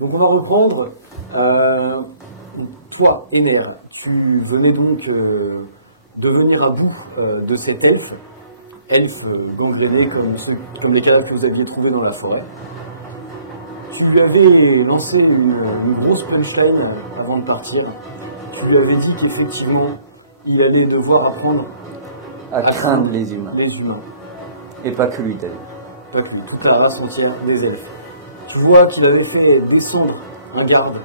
Donc on va reprendre. Toi, Ener, tu venais donc de venir à bout de cet elfe gangréné comme les cadavres que vous aviez trouvés dans la forêt. Tu lui avais lancé une grosse punchline avant de partir. Tu lui avais dit qu'effectivement, il allait devoir apprendre à craindre les humains. Et pas que lui, d'ailleurs. Pas que lui, toute la race entière des elfes. Tu vois qu'il avait fait descendre un garde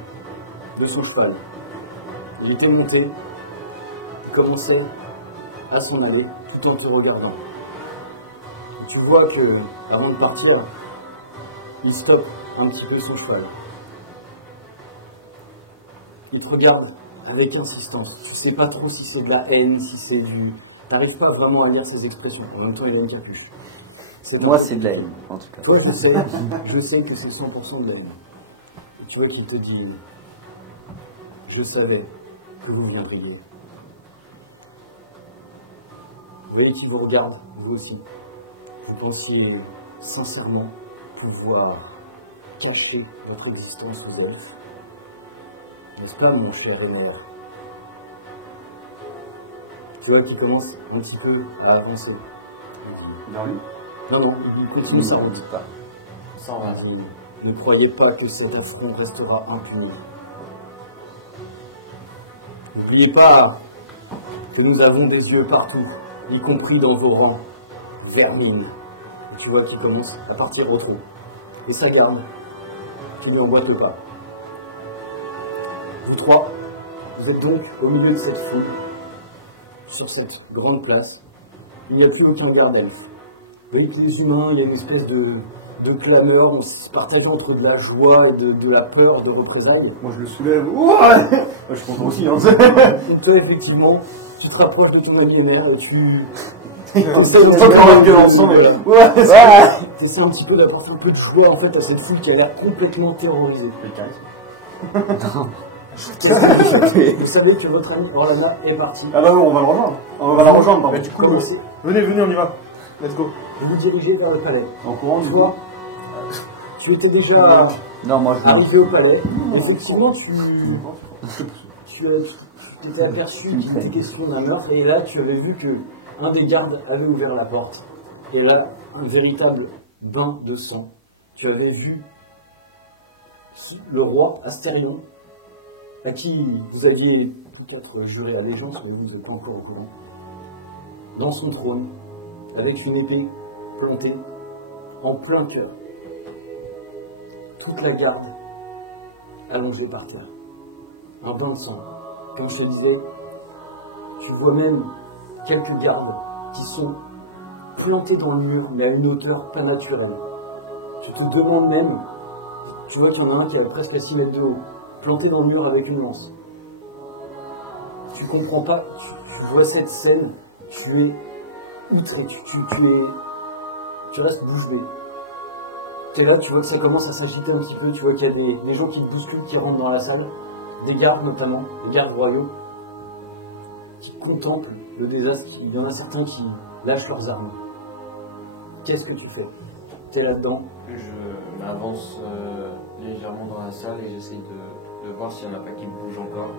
de son cheval. Il était monté, il commençait à s'en aller tout en te regardant. Et tu vois que, avant de partir, il stoppe un petit peu son cheval. Il te regarde avec insistance. Tu sais pas trop si c'est de la haine, si c'est du... T'arrives pas vraiment à lire ses expressions. En même temps, il a une capuche. Moi, c'est de la haine, en tout cas. Toi, je sais que c'est 100% de la haine. Et tu vois qu'il te dit... Je savais que vous viendriez. Vous voyez qu'il vous regarde, vous aussi. Vous pensiez sincèrement pouvoir cacher votre distance aux elfes. N'est-ce pas, mon cher Ener? Tu vois qu'il commence un petit peu à avancer. Vers lui? Non, il continue sa route. Pas. Sans raison. Ne croyez pas que cet affront restera impuni. N'oubliez pas que nous avons des yeux partout, y compris dans vos rangs. Vermine. Tu vois qu'il commence à partir au trot. Et sa garde, qui n'y emboîte pas. Vous trois, vous êtes donc au milieu de cette foule, sur cette grande place. Il n'y a plus aucun garde elfe. Vous voyez que les humains, il y a une espèce de clameur, on se partage entre de la joie et de la peur, de représailles. Moi je le soulève. Ouais, je suis content aussi. Hein. Et toi, effectivement, tu te rapproches de ton ami Ener et tu... T'essaies ensemble. Ouais, t'essaies un petit peu d'apporter un peu de joie en fait à cette foule qui a l'air complètement terrorisée. Vous savez que votre ami Orlana est parti. Ah bah non, on va le rejoindre. On va la rejoindre. Bah, Du coup, venez, on y va. Let's go. Et vous dirigez vers le palais. En courant, tu vois, tu étais déjà arrivé au palais. Effectivement, tu t'étais aperçu qu'il était question d'un meurtre, et là, tu avais vu que un des gardes avait ouvert la porte. Et là, un véritable bain de sang. Tu avais vu le roi Astérion, à qui vous aviez peut-être juré allégeance, mais vous n'êtes pas encore au courant, dans son trône, avec une épée plantée en plein cœur. Toute la garde allongée par terre. Un bain de sang. Comme je te disais, tu vois même quelques gardes qui sont plantés dans le mur, mais à une hauteur pas naturelle. Tu te demandes même, tu vois qu'il y en a un qui a presque 6 mètres de haut, planté dans le mur avec une lance. Tu comprends pas, tu vois cette scène, tu es outré, tu restes bouche bée. Tu es là, tu vois que ça commence à s'agiter un petit peu, tu vois qu'il y a des gens qui te bousculent, qui rentrent dans la salle, des gardes notamment, des gardes royaux, qui contemplent le désastre. Il y en a certains qui lâchent leurs armes. Qu'est-ce que tu fais? Tu es là-dedans? Je m'avance légèrement dans la salle et j'essaie de voir s'il n'y en a pas qui bougent encore,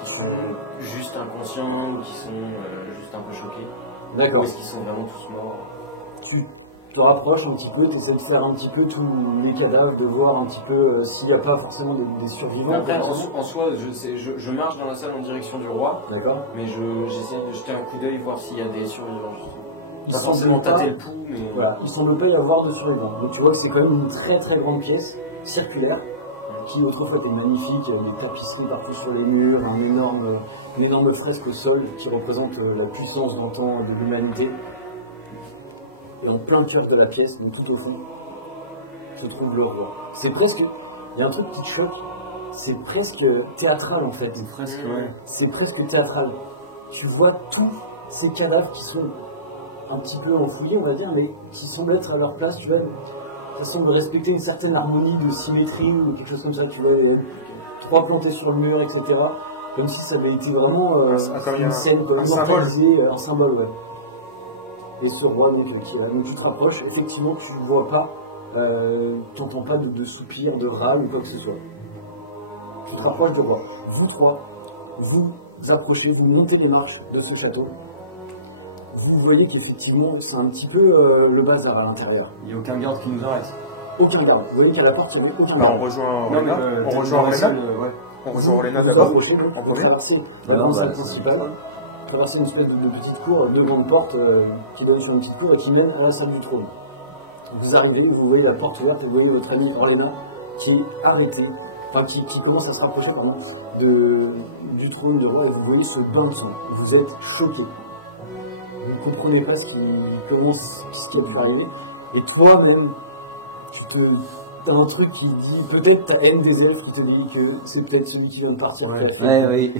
qui sont juste inconscients ou qui sont juste un peu choqués. D'accord. Ou est-ce qu'ils sont vraiment tous morts? Tu te rapproches un petit peu, tu essaies de faire un petit peu tous les cadavres, de voir un petit peu s'il n'y a pas forcément des survivants. Après, en soi, je marche dans la salle en direction du roi. D'accord. Mais j'essaie de jeter un coup d'œil, voir s'il y a des survivants. Il pas forcément tâter le pouls, mais... Voilà, il ne semble pas y avoir de survivants. Donc tu vois que c'est quand même une très très grande pièce, circulaire, qui autrefois était magnifique, il y a des tapisseries partout sur les murs, une énorme fresque au sol qui représente la puissance d'antan de l'humanité. Et en plein cœur de la pièce, donc tout au fond, se trouve le roi. C'est presque... Il y a un truc qui te choque, c'est presque théâtral en fait. C'est presque théâtral. Tu vois tous ces cadavres qui sont un petit peu enfouillés, on va dire, mais qui semblent être à leur place, tu vois. Ça semble respecter une certaine harmonie de symétrie ou quelque chose comme ça, tu vois. Trois plantés sur le mur, etc. Comme si ça avait été vraiment une scène immortalisée, un symbole, ouais. Et ce roi donc, qui est là. Donc tu te rapproches, effectivement tu ne vois pas tu n'entends pas de soupir, de râle ou quoi que ce soit. Tu te rapproches du roi. Vous trois, vous approchez, vous montez les marches de ce château. Vous voyez qu'effectivement, c'est un petit peu le bazar à l'intérieur. Il n'y a aucun garde qui nous arrête. Aucun garde. Vous voyez qu'à la porte, il n'y a aucun Bah, garde. on rejoint Non, mais Orlena. on rejoint Orlena. Ouais. On rejoint Orlena Vous d'abord. approchez, en vous premier. traversez la Voilà, grande salle bah, principale, traversez une espèce de petite cour, deux grandes portes qui donnent sur une petite cour et qui mènent à la salle du trône. Vous arrivez, vous voyez la porte ouverte et vous voyez votre amie Orlena qui est arrêtée, enfin qui commence à se rapprocher du trône de roi et vous voyez ce bain de sang. Vous êtes choqué. Vous ne comprenez pas ce qui a pu arriver. Et toi-même, t'as un truc qui dit, peut-être ta haine des elfes qui te dit que c'est peut-être celui qui vient de partir. Ouais. qui a fait. Oui.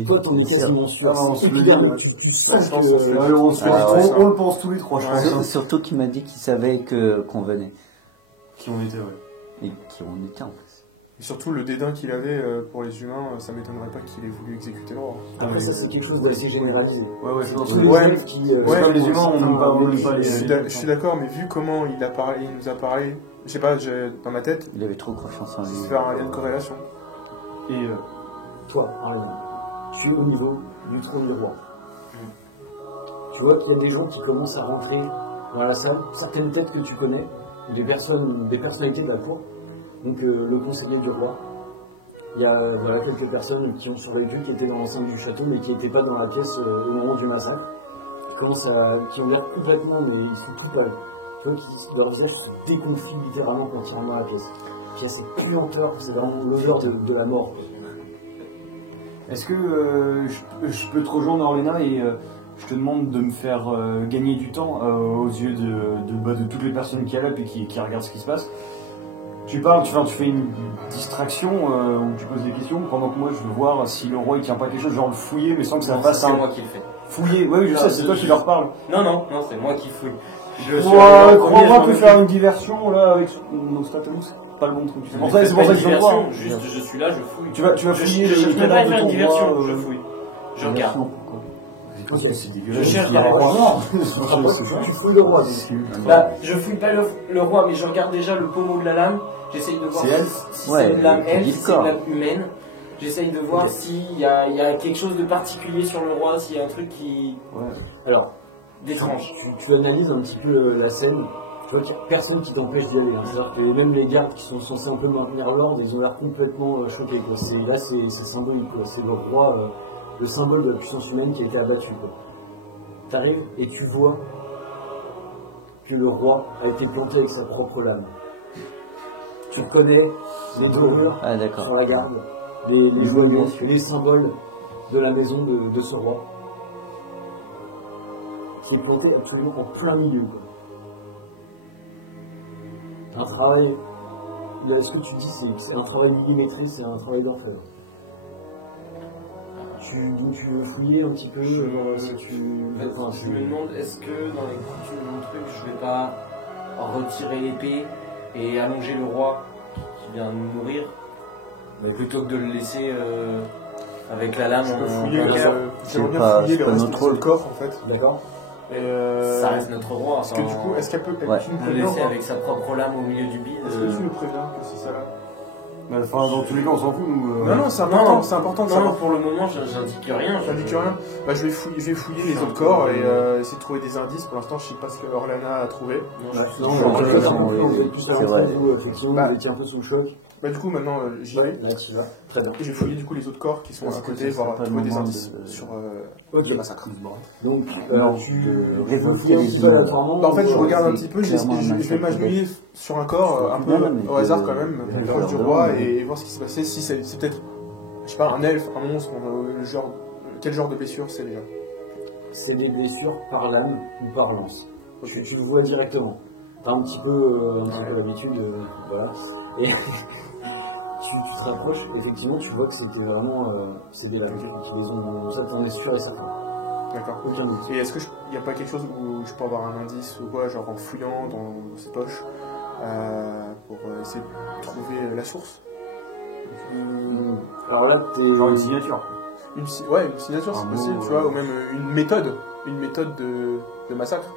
Et toi, t'en es quasiment sûr. Ah, on se Et puis, le dit, regarde, ouais. tu sens Je pense que... on le pense tous les trois, je C'est pense. surtout qu'il m'a dit qu'il savait qu'on venait. Qui on était, ouais. Et qui on était en fait. Et surtout, le dédain qu'il avait pour les humains, ça m'étonnerait pas qu'il ait voulu exécuter le roi. Après, ça, c'est quelque chose d'assez généralisé. Ouais, je pense. Tous les Ouais, elfes qui... ouais, les humains, on n'aime pas les... Je suis d'accord, mais vu comment il nous a parlé, je sais pas, dans ma tête, Il avait trop confiance en lui. c'est faire un lien de corrélation. Et Toi, Ariane, tu es au niveau du trône du roi. Tu vois qu'il y a des gens qui commencent à rentrer dans la salle, certaines têtes que tu connais, des personnalités de la cour, donc le conseiller du roi. Il y a quelques personnes qui ont survécu, qui étaient dans l'enceinte du château, mais qui n'étaient pas dans la pièce au moment du massacre, qui ont l'air complètement, mais ils sont tout pâles. Tu vois leur visage se déconfit littéralement quand ils rentrent dans la pièce. Puis il y a cette puanteur, c'est vraiment l'odeur de la mort. est-ce que je peux te rejoindre, Orlena, et je te demande de me faire gagner du temps aux yeux de toutes les personnes qui y a là et qui regardent ce qui se passe. Tu parles, tu fais une distraction où tu poses des questions pendant que moi je veux voir si le roi il tient pas quelque chose, genre le fouiller, mais sans que ça Non, fasse c'est un moi qui le fais. fouiller. Oui, je sais, c'est toi qui leur parle. Non, c'est moi qui fouille. Je suis Crois-moi que faire une diversion là avec nos Statanus, c'est pas le bon truc. C'est pour ça que je veux voir. Juste, je suis là, je fouille. Tu vas fouiller Je cherche les même pas à faire cadavres une de ton diversion, roi, je fouille. Je regarde. C'est dégueulasse. Je cherche Il y la a un roi mort. Tu fouilles le roi. Bah, je fouille pas le roi, mais je regarde déjà le pommeau de la lame. J'essaye de voir C'est elle si Ouais, c'est une lame il elfe, dit si le c'est une corps. lame humaine. J'essaye de voir s'il y a quelque chose de particulier sur le roi, s'il y a un truc qui... Ouais. Alors, d'étrange. tu analyses un petit peu la scène, tu vois qu'il n'y a personne qui t'empêche d'y aller. Hein. C'est-à-dire que même les gardes qui sont censés un peu maintenir l'ordre, ils ont l'air complètement choqués. Quoi. Là, c'est symbolique. Quoi. C'est le roi, le symbole de la puissance humaine qui a été abattu. Tu arrives et tu vois que le roi a été planté avec sa propre lame. Tu reconnais les dorures Ah d'accord. sur la garde, les joyaux, les symboles de la maison de ce roi, qui est planté absolument en plein milieu. Quoi. Un travail, ce que tu dis, c'est un travail millimétré, c'est un travail d'orfèvre. Tu veux fouiller un petit peu si tu... Je me demande, est-ce que dans les coutumes de mon truc, je vais pas retirer l'épée et allonger le roi qui vient nous mourir, mais plutôt que de le laisser avec la lame Je peux en fouiller, plein cœur. j'aimerais bien pas- fouiller c'est le pas reste notre de rôle. son corps en fait. D'accord. Et Ça reste notre roi. Parce que du coup, est-ce qu'elle peut. Ouais. Tu nous le préviens laisser ou pas avec sa propre lame au milieu du bide. Est-ce que tu nous préviens que c'est ça là Enfin, dans tous les cas, on s'en fout. Nous, Non, c'est important, c'est important de Non, savoir. pour le moment, j'indique rien. J'indique rien. Bah, je vais fouiller les autres corps et essayer de trouver des indices. Pour l'instant, je sais pas ce que Orlana a trouvé. Non, je suis Non, Je on suis va d'accord, faire un peu, oui, on va oui, plus c'est avancer, vrai. vous, effectivement, Bah. vous étiez un peu sous le choc. Bah, du coup, maintenant, j'y vais. Là, tu y vas. Très bien. Et j'ai fouillé du coup les autres corps qui sont Est-ce à que côté, ce serait voir pas le trouver des moment indices de- sur Ok. le massacre. Donc, Non, tu de fouilles révoquer un les petit peu images. aléatoirement. Bah, en fait, je regarde un c'est petit peu, je clairement un vais massacre m'agenouiller sur un corps un peu Non, mais au hasard de- quand même, de proche du faire roi devant, et voir ce qui s'est passé. Si c'est peut-être, je sais pas, un elfe, un monstre, quel genre de blessure c'est déjà. C'est des blessures par lame ou par lance. Tu le vois directement. T'as un petit peu l'habitude, voilà. Et tu te rapproches, effectivement, tu vois que c'était vraiment c'est des lames qui les ont. Ça, t'en es sûr et certain. D'accord. Aucun doute. Et est-ce qu'il n'y a pas quelque chose où je peux avoir un indice ou quoi, genre en fouillant dans ses poches pour essayer de trouver la source? Alors là, t'es. Genre une signature. Une signature c'est Un possible, mot, tu vois, ou même une méthode de massacre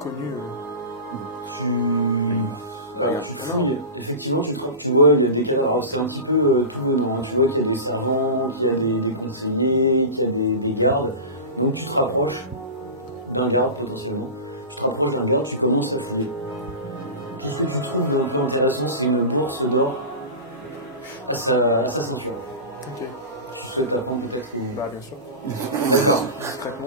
connue. Tu. Rien. tu fouilles, effectivement, tu vois, il y a des cadavres. Alors, c'est un petit peu tout venant. Hein. Tu vois qu'il y a des servants, qu'il y a des conseillers, qu'il y a des gardes. Donc, tu te rapproches d'un garde potentiellement. Tu te rapproches d'un garde, tu commences à fouiller. Tout ce que tu trouves d'un peu intéressant, c'est une bourse d'or à sa ceinture. Ok. Tu souhaites la prendre peut-être ou... Bah, bien sûr. D'accord. Discrètement.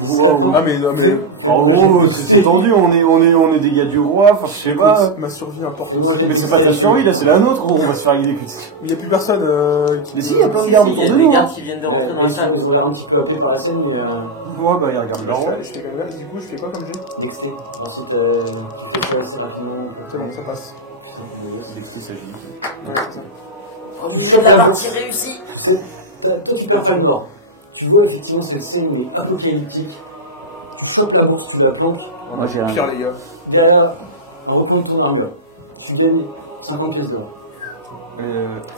Discrètement. Ah, mais non, mais. En gros, c'est tendu, on est des gars du roi, enfin je sais pas. Ma survie importe. Mais c'est pas ta survie, là c'est la nôtre, on va se faire exécuter. Il n'y a plus personne qui. Mais si, il y a plein de gardes Il y autour a de des nous. gardes Hein. qui viennent de rentrer dans la salle. Ils ont l'air un petit peu happés par la scène, mais Ouais, bah ils regardent leur roi. Je fais comme là, du coup, je fais quoi comme jet? dexté. Ensuite, tu fais ça assez rapidement. C'est bon, ça passe. Dexter s'agit. Ouais, c'est ça. On disait la partie réussie. Toi, tu perds pas le nord. Tu vois effectivement cette scène est apocalyptique. Tu chopes la bourse, tu la planques. Moi j'ai un. Pire, les gars. Derrière, un recoin de ton armure. Tu gagnes 50 pièces d'or.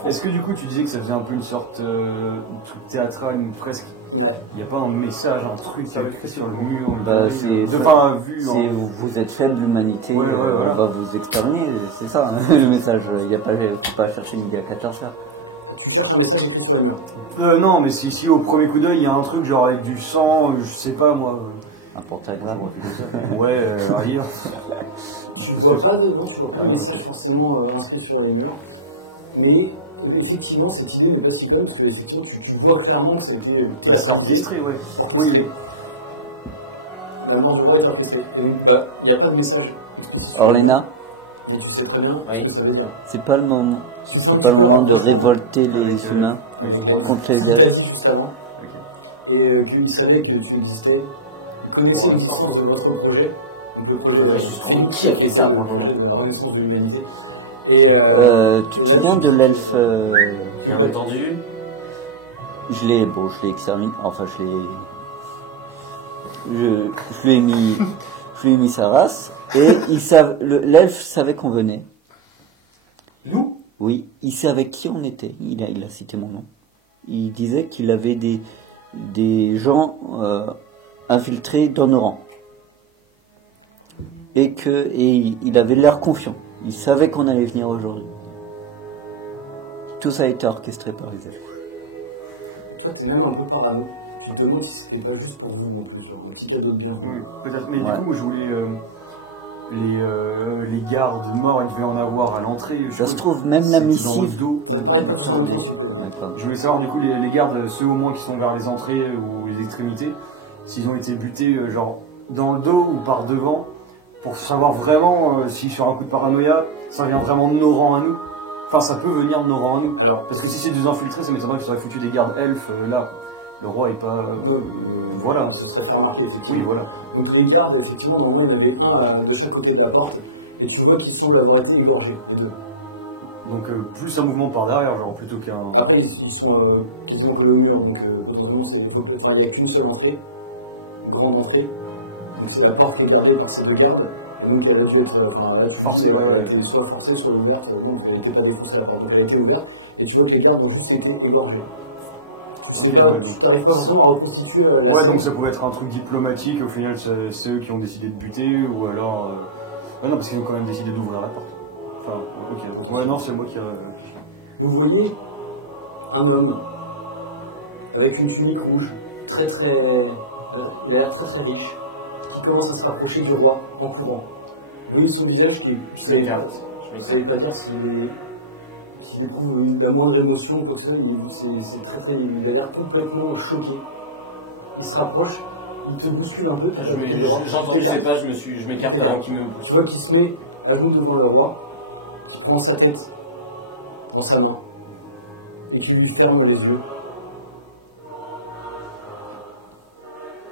Est-ce que du coup tu disais que ça faisait un peu une sorte de truc théâtral, une fresque? Ouais. Il n'y a pas un message, un truc Ça va écrit être sur le mur? Bah, c'est- Enfin, vu. Si vous êtes faible, l'humanité, Ouais, voilà. on va vous exterminer, c'est ça hein, le message. Il y a pas, faut pas chercher midi à 14h. Tu cherches un message écrit sur la mur. Non, mais si au premier coup d'œil il y a un truc genre avec du sang, je sais pas moi. Un portail grave. Ouais, ailleurs. Tu vois pas de message forcément inscrit sur les murs. Mais effectivement, cette idée n'est pas si bonne parce que effectivement, tu vois clairement que c'était C'est orchestré, ouais. Oui. La mort du roi est orchestrée. Et bah, il n'y a pas de message. Orléna, Donc tu sais très bien ce que ça veut dire. c'est pas le moment. C'est pas le moment de révolter les humains contre les Il l'a elfes. dit juste avant. Et qu'il savait que tu existais. Il connaissait l'existence de votre projet. Donc le projet Qui a fait ça, le projet de la renaissance de l'humanité. Et Tu te souviens de l'elfe Bien entendu. je l'ai exterminé. Enfin, je lui ai mis sa race. Et l'elfe savait qu'on venait. nous, Oui, il savait qui on était. Il a cité mon nom. Il disait qu'il avait des gens infiltrés dans nos rangs. Et il avait l'air confiant. Il savait qu'on allait venir aujourd'hui. Tout ça a été orchestré par les elfes. toi, t'es même un peu parano. Je te demande si c'était pas juste pour vous non plus, genre un petit cadeau de bien. Oui, peut-être. Mais Ouais. du coup, je voulais. Les gardes morts, il devait en avoir à l'entrée. Ça se trouve, même la C'était missive. dans le dos. Ça me paraît pas sur le dos, s'il te plaît. D'accord. Je voulais savoir du coup les gardes, ceux au moins qui sont vers les entrées ou les extrémités, s'ils ont été butés genre dans le dos ou par devant, pour savoir vraiment si sur un coup de paranoïa, ça vient vraiment de nos rangs à nous. Enfin, ça peut venir de nos rangs à nous. Alors, parce que si c'est des infiltrés, ça m'étonnerait que ça aurait foutu des gardes elfes là. Le roi est pas. Voilà. Ce serait fait remarquer, Oui, effectivement. voilà. Donc les gardes, effectivement, normalement, il y en avait un de chaque côté de la porte. Et tu vois qu'ils semblent avoir été égorgés, les deux. Donc plus un mouvement par derrière, genre plutôt qu'un. Après, ils sont quasiment collés au mur, donc potentiellement, il n'y a qu'une seule entrée, une grande entrée. Donc c'est la porte qui est gardée par ces deux gardes. Et donc elle a dû être Forcée, ouais. elle a été soit forcée, soit ouverte. Donc elle n'était pas défoncée la porte, donc elle a été ouverte. Et tu vois que les gardes ont juste été égorgés. Tu n'arrives pas vraiment à reconstituer la Ouais, scène. donc ça pouvait être un truc diplomatique, au final c'est eux qui ont décidé de buter, ou alors... Ouais, non, parce qu'ils ont quand même décidé d'ouvrir la porte. Enfin, ok, donc ouais, non, c'est moi qui... Vous voyez un homme avec une tunique rouge, il a l'air très très riche, qui commence à se rapprocher du roi en courant. Vous voyez son visage qui est... Je ne savais pas dire s'il éprouve la moindre émotion ou quoi que ce soit, il a l'air complètement choqué. Il se rapproche, il te bouscule un peu. J'ai entendu ses pas, je m'écarte avant qu'il me pousse. Tu vois qu'il se met à genoux devant le roi, qui prend sa tête dans sa main et qui lui ferme les yeux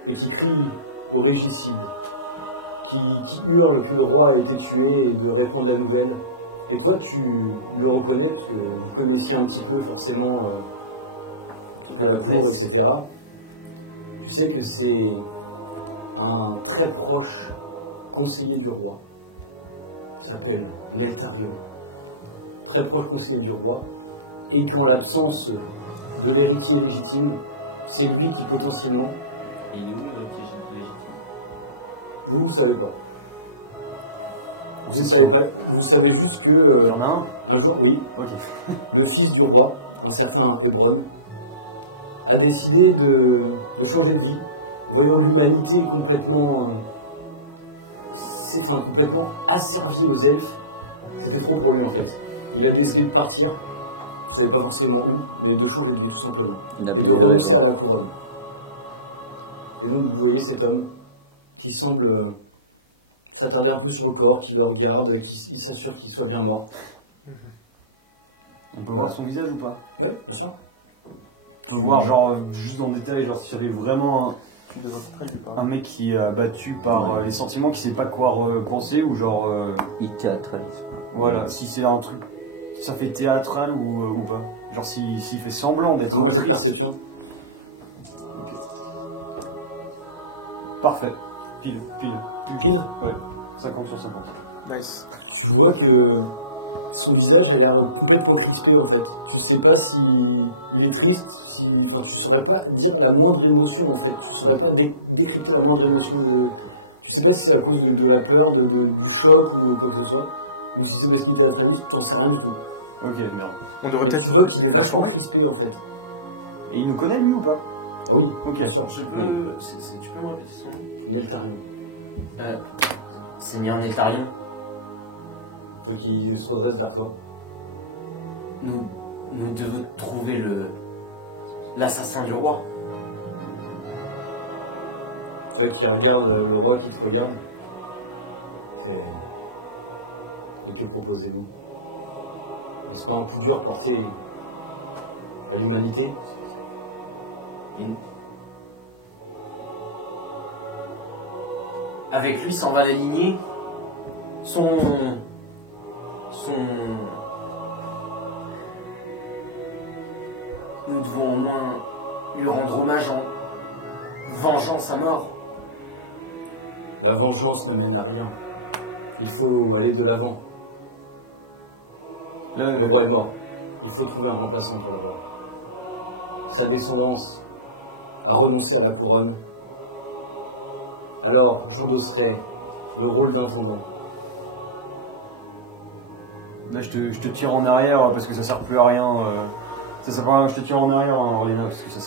et qui crie au régicide, qui hurle que le roi a été tué et de répandre la nouvelle. Et toi, tu le reconnais, parce que vous connaissiez un petit peu forcément à la cour, etc. Tu sais que c'est un très proche conseiller du roi, qui s'appelle l'Eltarion. Très proche conseiller du roi, et qu'en l'absence de l'héritier légitime, c'est lui qui potentiellement... Il est où le petit légitime? Vous ne savez pas. Vous savez juste que Il y en a un. un jour, oui, Ok. le fils du roi, un certain Hebron, a décidé de changer de vie, voyant l'humanité complètement, complètement asservie aux elfes. C'était trop pour lui en fait. Il a décidé de partir, il savait pas forcément où, mais de changer de vie tout simplement. Il a Et payé de le renoncer raison. à la couronne. Et donc vous voyez cet homme qui semble s'attarder un peu sur le corps, qui le regarde, qui s'assure qu'il soit bien mort. On peut voir son visage ou pas? Oui, bien sûr. On peut voir genre juste en détail, genre s'il y avait vraiment Puis de votre train, il parle. un mec qui est abattu par les sentiments, qui sait pas quoi penser, ou genre Il théâtralise. voilà, si c'est un truc, ça fait théâtral ou pas. Genre s'il fait semblant d'être Comment cette triste. perception? Parfait. Pile. Pile. Ouais. 50 sur 50. Nice. Tu vois que son visage a l'air complètement crispé en fait. Tu ne sais pas s'il est triste, tu ne saurais pas dire la moindre émotion en fait. Tu ne saurais pas décrypter la moindre émotion. Tu ne sais pas si c'est à cause de la peur, du choc ou quoi que ce soit. Ou si c'est parce qu'il était à la famille, tu n'en sais rien du tout. Ok, merde. On devrait peut-être. Tu vois qu'il est vachement crispé en fait. Et il nous connaît lui ou pas? Ah oui, Ok. bien sûr. Tu peux me répéter son nom Neltarion. Seigneur Nétarion, Ceux qui se redressent vers toi. nous devons trouver l'assassin du roi. Ceux qui regardent le roi qui te regarde. Et que proposez-vous? N'est-ce pas un coup dur porté à l'humanité? Avec lui s'en va la lignée. Nous devons au moins lui rendre hommage en vengeant sa mort. La vengeance ne mène à rien. Il faut aller de l'avant. Là, Le roi est mort. Il faut trouver un remplaçant pour le roi. Sa descendance a renoncé à la couronne. Alors, j'endosserai le rôle d'intendant. là, je te tire en arrière parce que ça sert plus à rien. Ça sert pas à rien, je te tire en arrière, hein, Orlena, parce que ça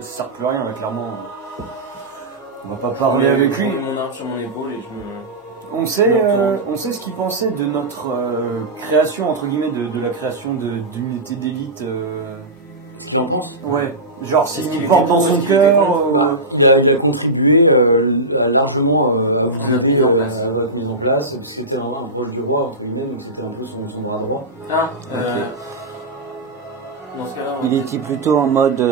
sert plus à rien, là, clairement. On va pas parler avec lui. Je mets mon arme sur mon épaule et je me... On sait ce qu'il pensait de notre création, entre guillemets, de la création d'unité d'élite. Ce qu'il en pense? Ouais, genre s'il Est-ce qu'il nous était porte dans contre, son est-ce qu'il cœur. était contre Bah, il a contribué largement à notre mise en place. à votre mise en place. C'était un proche du roi, entre guillemets, donc c'était un peu son bras droit. Ah, dans ce cas-là... Il était plutôt en mode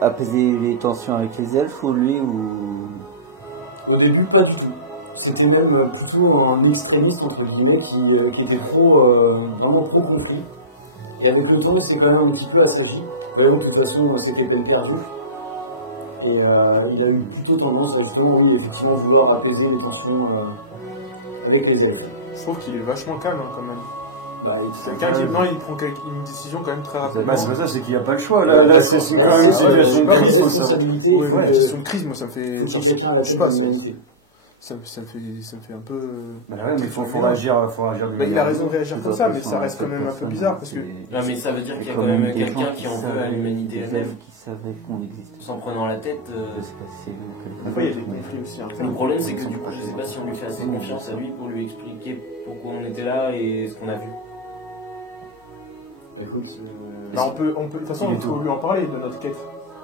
apaiser les tensions avec les elfes ou lui ou... Au début, pas du tout. C'était même plutôt un extrémiste, entre guillemets, qui était vraiment pro-conflit. Et avec le temps, il s'est quand même un petit peu assagi. Voyons, de toute façon, c'est quelqu'un de perdu. Et il a eu plutôt tendance à justement, oui, effectivement, vouloir apaiser les tensions avec les elfes. Je trouve qu'il est vachement calme hein, quand même. Bah, C'est quelqu'un qui non, il prend une décision quand même très rapidement. Bah, c'est pas ça, c'est qu'il n'y a pas le choix. Là, c'est quand même une situation de une crise. responsabilité. Ouais, il faut mais que- gestion de crise, moi ça me fait. faut qu'il y ait quelqu'un à la Je sais tête pas, de ça, l'humanité. ça me fait un peu. Bah ouais, mais faut réagir. Bah, il a raison de réagir comme ça, mais ça reste quand même un peu bizarre parce que. Non, mais ça veut dire qu'il y a quand même quelqu'un qui en veut à l'humanité elle-même. Qui savait qu'on existait. S'en prenant la tête... Je sais pas si c'est Des fois, il y a des conflits aussi. hein. Le problème, c'est que du coup, je sais pas si on lui fait assez confiance à lui pour lui expliquer pourquoi on était là et ce qu'on a vu. Écoute, Bah, on peut, de toute façon, Il est il faut tout. lui en parler de notre quête.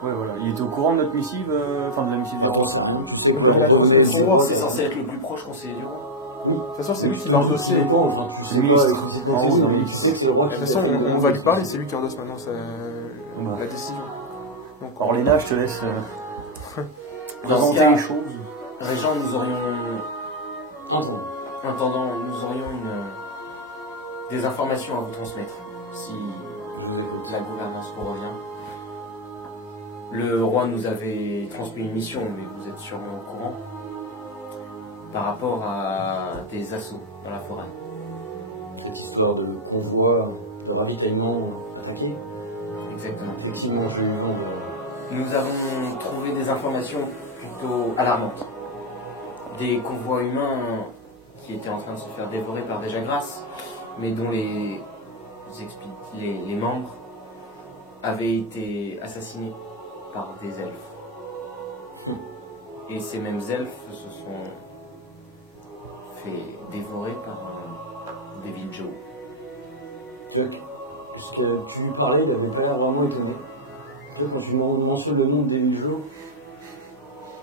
Ouais, voilà. Il était au courant de notre missive, enfin de la missive des j'en rois. sais rien. Tu sais que Donc, leur la donner conséquence, ses c'est droits, C'est censé être le plus proche conseiller du roi. De toute façon, c'est lui qui Tu va endosser. sais pas, enfin, tu sais Le pas ministre. les conséquences, En haut, mais tu sais que c'est le roi De qui toute façon, t'a fait on va lui parler, c'est lui qui endosse maintenant la Ouais. décision. Donc, Orlena, je te laisse Dans ce présenter cas, les choses. Régent, nous aurions... Attends. Intendant, nous aurions des informations à vous transmettre, si Je vous écoute. la gouvernance vous revient. Le roi nous avait transmis une mission, mais vous êtes sûrement au courant, par rapport à des assauts dans la forêt. Cette histoire de convoi, de ravitaillement attaqué. Exactement. Effectivement, j'ai eu vent de... Nous avons trouvé des informations plutôt alarmantes. Des convois humains qui était en train de se faire dévorer par des Jagras, mais dont les membres avaient été assassinés par des elfes. Et ces mêmes elfes se sont fait dévorer par un Devil Joe. Jack, puisque tu lui parlais, il avait pas l'air vraiment étonné. Tu vois, quand tu mentionnes le nom de Devil Joe,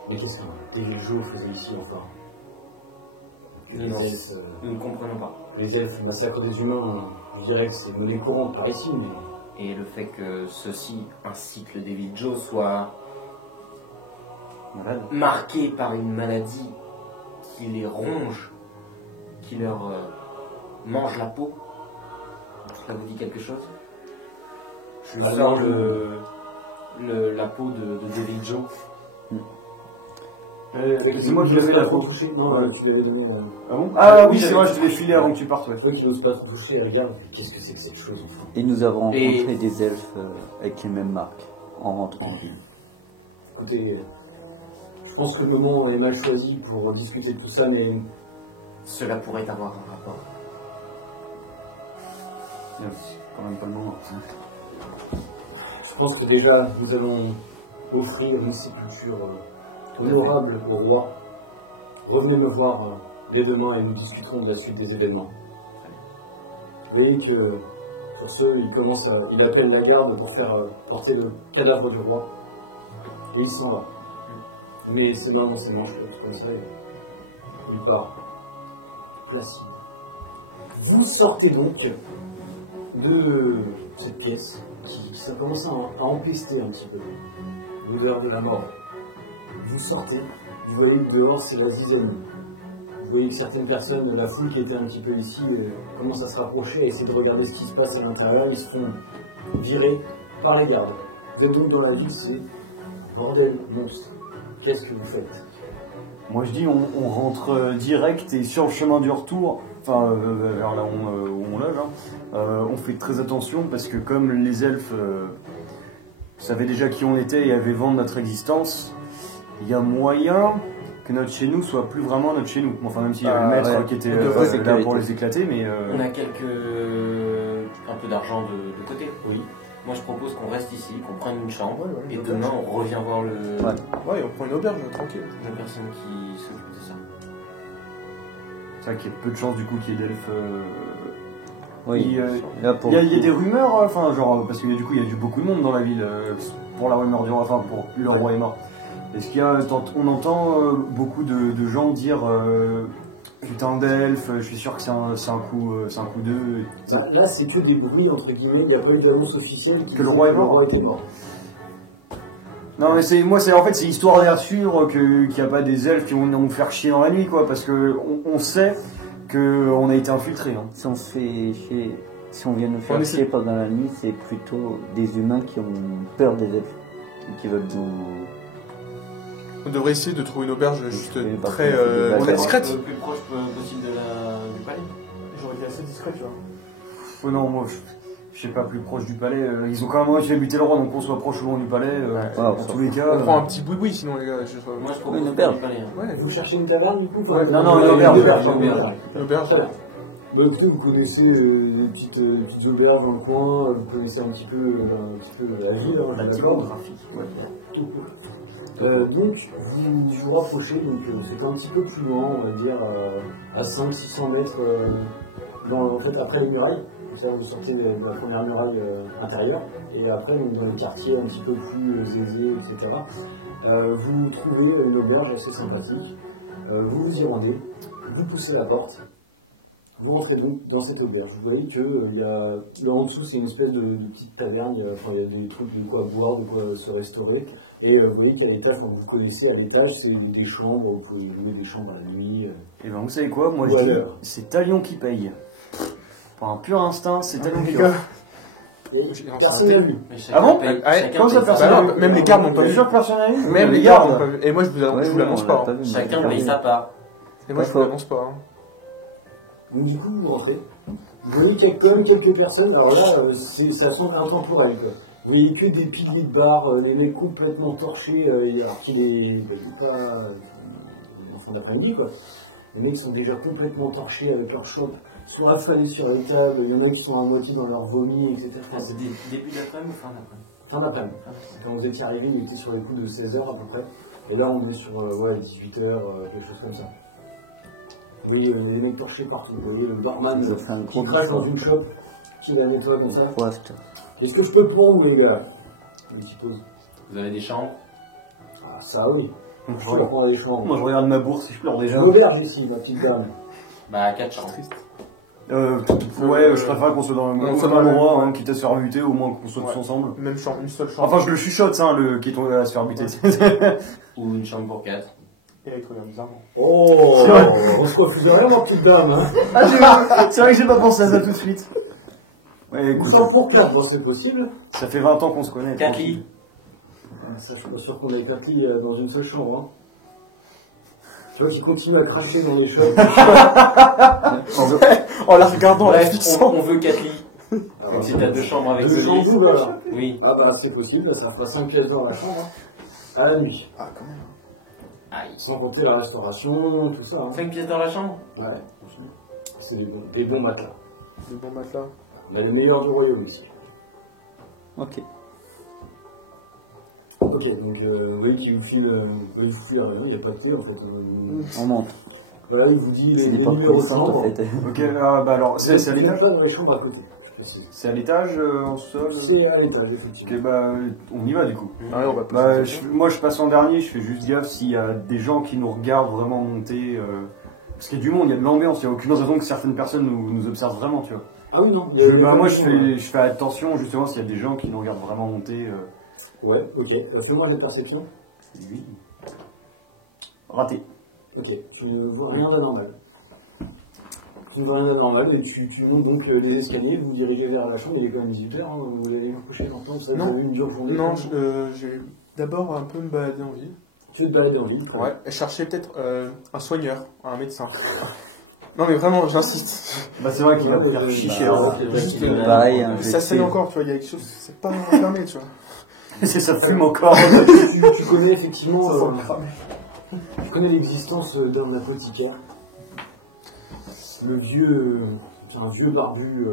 mais qu'est-ce qu'un Devil Joe faisait ici enfin? Nous ne comprenons pas. Les elfes massacrent des humains, je dirais que c'est monnaie courante par ici, mais... Et le fait que ceci, ainsi que le Devil Joe, soit marqué par une maladie qui les ronge, qui leur mange la peau, cela vous dit quelque chose? Je lui sors la peau de Devil Joe. C'est moi qui l'avais la peau touché. Non, tu l'avais donné. Ah bon? Ah oui, c'est vrai, je te l'ai filé avant que tu partes. Ouais. Toi qui n'oses pas te toucher, regarde, qu'est-ce que c'est que cette chose enfin? Et nous avons rencontré des elfes avec les mêmes marques en rentrant en ville. Écoutez, je pense que le moment est mal choisi pour discuter de tout ça, mais Cela pourrait avoir un rapport. C'est quand même pas le moment. je pense que déjà nous allons offrir une sépulture honorable au roi. Revenez me voir dès demain et nous discuterons de la suite des événements. Vous voyez que sur ce, il appelle la garde pour faire porter le cadavre du roi. Et il s'en va. Mais ses mains dans ses manches, comme ça, il part. Placide. Vous sortez donc de cette pièce qui ça commence à empester un petit peu. L'odeur de la mort. Vous sortez, vous voyez que dehors c'est la zizanie. Vous voyez que certaines personnes, la foule qui était un petit peu ici, commence à se rapprocher, à essayer de regarder ce qui se passe à l'intérieur. Ils se font virer par les gardes. Vous êtes donc dans la ville, c'est bordel monstre. Qu'est-ce que vous faites? Moi je dis on rentre direct et sur le chemin du retour, enfin vers là où on loge, on fait très attention parce que comme les elfes savaient déjà qui on était et avaient vent de notre existence, il y a moyen que notre chez nous soit plus vraiment notre chez nous. Enfin même s'il y avait le maître qui était là pour les éclater, mais... On a un peu d'argent de côté. Oui. Moi je propose qu'on reste ici, qu'on prenne une chambre, et demain on revient voir Ouais, on prend une auberge, tranquille. la personne qui s'occupe de ça. C'est vrai qu'il y a peu de chance du coup qu'il y ait d'elfes... Oui, là, il y a des rumeurs, enfin genre, parce qu'il y a beaucoup de monde dans la ville pour la rumeur du roi, enfin pour le roi est mort. Est-ce qu'il y a, on entend beaucoup de gens dire putain d'elfe, je suis sûr que c'est un coup d'eux. Là, c'est que des bruits, entre guillemets, il n'y a pas eu d'annonce officielle Que le roi est mort. était mort. Non mais c'est histoire d'être sûr qu'il n'y a pas des elfes qui vont nous faire chier dans la nuit quoi, parce que on sait qu'on a été infiltrés. Hein. Si on vient nous faire chier pendant la nuit, c'est plutôt des humains qui ont peur des elfes et qui veulent nous... On devrait essayer de trouver une auberge juste très discrète. Le plus proche possible du palais. J'aurais été assez discret, tu vois. Oh non, moi je sais pas, plus proche du palais. Ils ont quand même réussi à buter le roi, donc qu'on soit proche ou loin du palais. Dans tous les cas. On prend un petit boui-boui sinon, les gars. Moi je propose une du auberge. palais. Ouais, Vous cherchez une taverne du coup? Non, une auberge. une auberge. Très bien. Bah, écoutez, vous connaissez des petites auberges dans le coin, vous connaissez un petit peu la ville, hein, La typographie. Donc, vous rapprochez, donc c'est un petit peu plus loin, on va dire, à 500-600 mètres en fait, après les murailles. Ça, vous sortez de la première muraille intérieure, et après, donc, dans les quartiers un petit peu plus aisés, etc., vous trouvez une auberge assez sympathique. Vous vous y rendez, vous poussez la porte. Vous rentrez donc dans cette auberge. Vous voyez que là en dessous c'est une espèce de petite taverne. Il y a des trucs de quoi boire, de quoi se restaurer. Et vous voyez qu'à l'étage, quand vous connaissez, à l'étage c'est des chambres. Vous pouvez louer des chambres à la nuit. Et ben vous savez quoi, moi je dis, c'est Talion qui paye. Par un pur instinct, c'est Talion qui paye. Personne n'a vu. Ah bon? Comment ça, personne? Même les gardes n'ont pas vu. Sûr que personne n'a vu? Même les gardes n'ont pas vu. Et moi je vous l'annonce pas. Chacun paye sa part. Et moi je vous l'annonce pas. Donc du coup vous rentrez. Vous voyez qu'il y a quand même quelques personnes. Alors là, ça semble intemporel quoi. Vous voyez que des piliers de bar, les mecs complètement torchés, alors qu'il est pas en fin d'après-midi quoi. Les mecs sont déjà complètement torchés avec leur chope, sont affalés sur les tables, il y en a qui sont à moitié dans leur vomi, etc. C'est début d'après-midi ou fin d'après-midi? Fin d'après-midi. Quand vous étiez arrivé, il était sur les coups de 16h à peu près. Et là, on est sur 18h, quelque chose comme ça. Vous voyez les mecs torchés partout. Vous voyez le barman qui crache dans une chope, qui la nettoie comme ça. Qu'est-ce que je peux pour vous, les gars? Une petite pause. Vous avez des chambres? Ah, ça oui. Je peux prendre des chambres. Moi je regarde ma bourse et je pleure déjà. L'auberge ici, ma petite dame. Bah, 4 chambres. Ouais, je préfère qu'on soit dans le même endroit, hein, quitte à se faire buter, au moins qu'on soit tous ensemble. Même chambre, une seule chambre. Enfin, je le chuchote, hein, le qui est tombé à se faire buter. Ou une chambre pour 4. Et là, il te regarde bizarrement. Oh, on se refuse de rien, ma petite dame. Hein. Ah, c'est vrai que j'ai pas pensé à ça tout de suite. Ouais, écoute, Sans pour 4, bon, c'est possible. ça fait 20 ans qu'on se connaît. 4 lits. Ça, je suis pas sûr qu'on ait 4 lits dans une seule chambre. Hein. Tu vois qu'il continue à cracher dans les chopes. En la regardant, Bref, on veut 4 lits. Donc si t'as 2 chambres avec 2 2 chambres lits. doubles alors. Oui. Ah bah c'est possible, ça fera 5 pièces dans la chambre. Hein. À la nuit. Ah, quand même. Aïe. Sans compter la restauration, tout ça. Hein. 5 pièces dans la chambre? Ouais. C'est des bons matelas. Des bons matelas. On a le meilleur du royaume ici. Ok. Ok, donc vous voyez qu'il vous file rien, il n'y a pas de thé en fait. On monte. Voilà, il vous dit C'est les des portes numéros de coulissantes en chambre. fait. Ok, bah alors, c'est à l'étage? pas dans les chambres à côté. je précise. C'est à l'étage, en sol? C'est à l'étage, effectivement. Ok, bah, on y va du coup. Allez, on va Bah, moi je passe en dernier, je fais juste gaffe s'il y a des gens qui nous regardent vraiment monter. Parce qu'il y a du monde, il y a de l'ambiance, il n'y a aucune raison que certaines personnes nous observent vraiment, tu vois. Ah oui, non. Bah, moi je fais attention justement s'il y a des gens qui nous regardent vraiment monter. Ouais, ok. Fais-moi des perceptions. Oui. Raté. Ok, tu ne vois rien d'anormal. Tu ne vois rien d'anormal et tu montes donc les escaliers, vous vous dirigez vers la chambre, il est quand même 18h, hein, vous allez vous coucher longtemps, vous savez, vous avez eu une dure journée. Non, j'ai d'abord un peu me balader en ville. Tu te balades en ville. Ouais, et chercher peut-être un soigneur, un médecin. Non mais vraiment, j'insiste. Bah c'est vrai qu'il va te faire chicher. Juste, pareil, hein, ça saigne encore, tu vois, il y a quelque chose, c'est pas fermé, tu vois. C'est ça fume encore. tu connais effectivement, Ça sent le cramer. tu connais l'existence d'un apothicaire. Le vieux, c'est un vieux barbu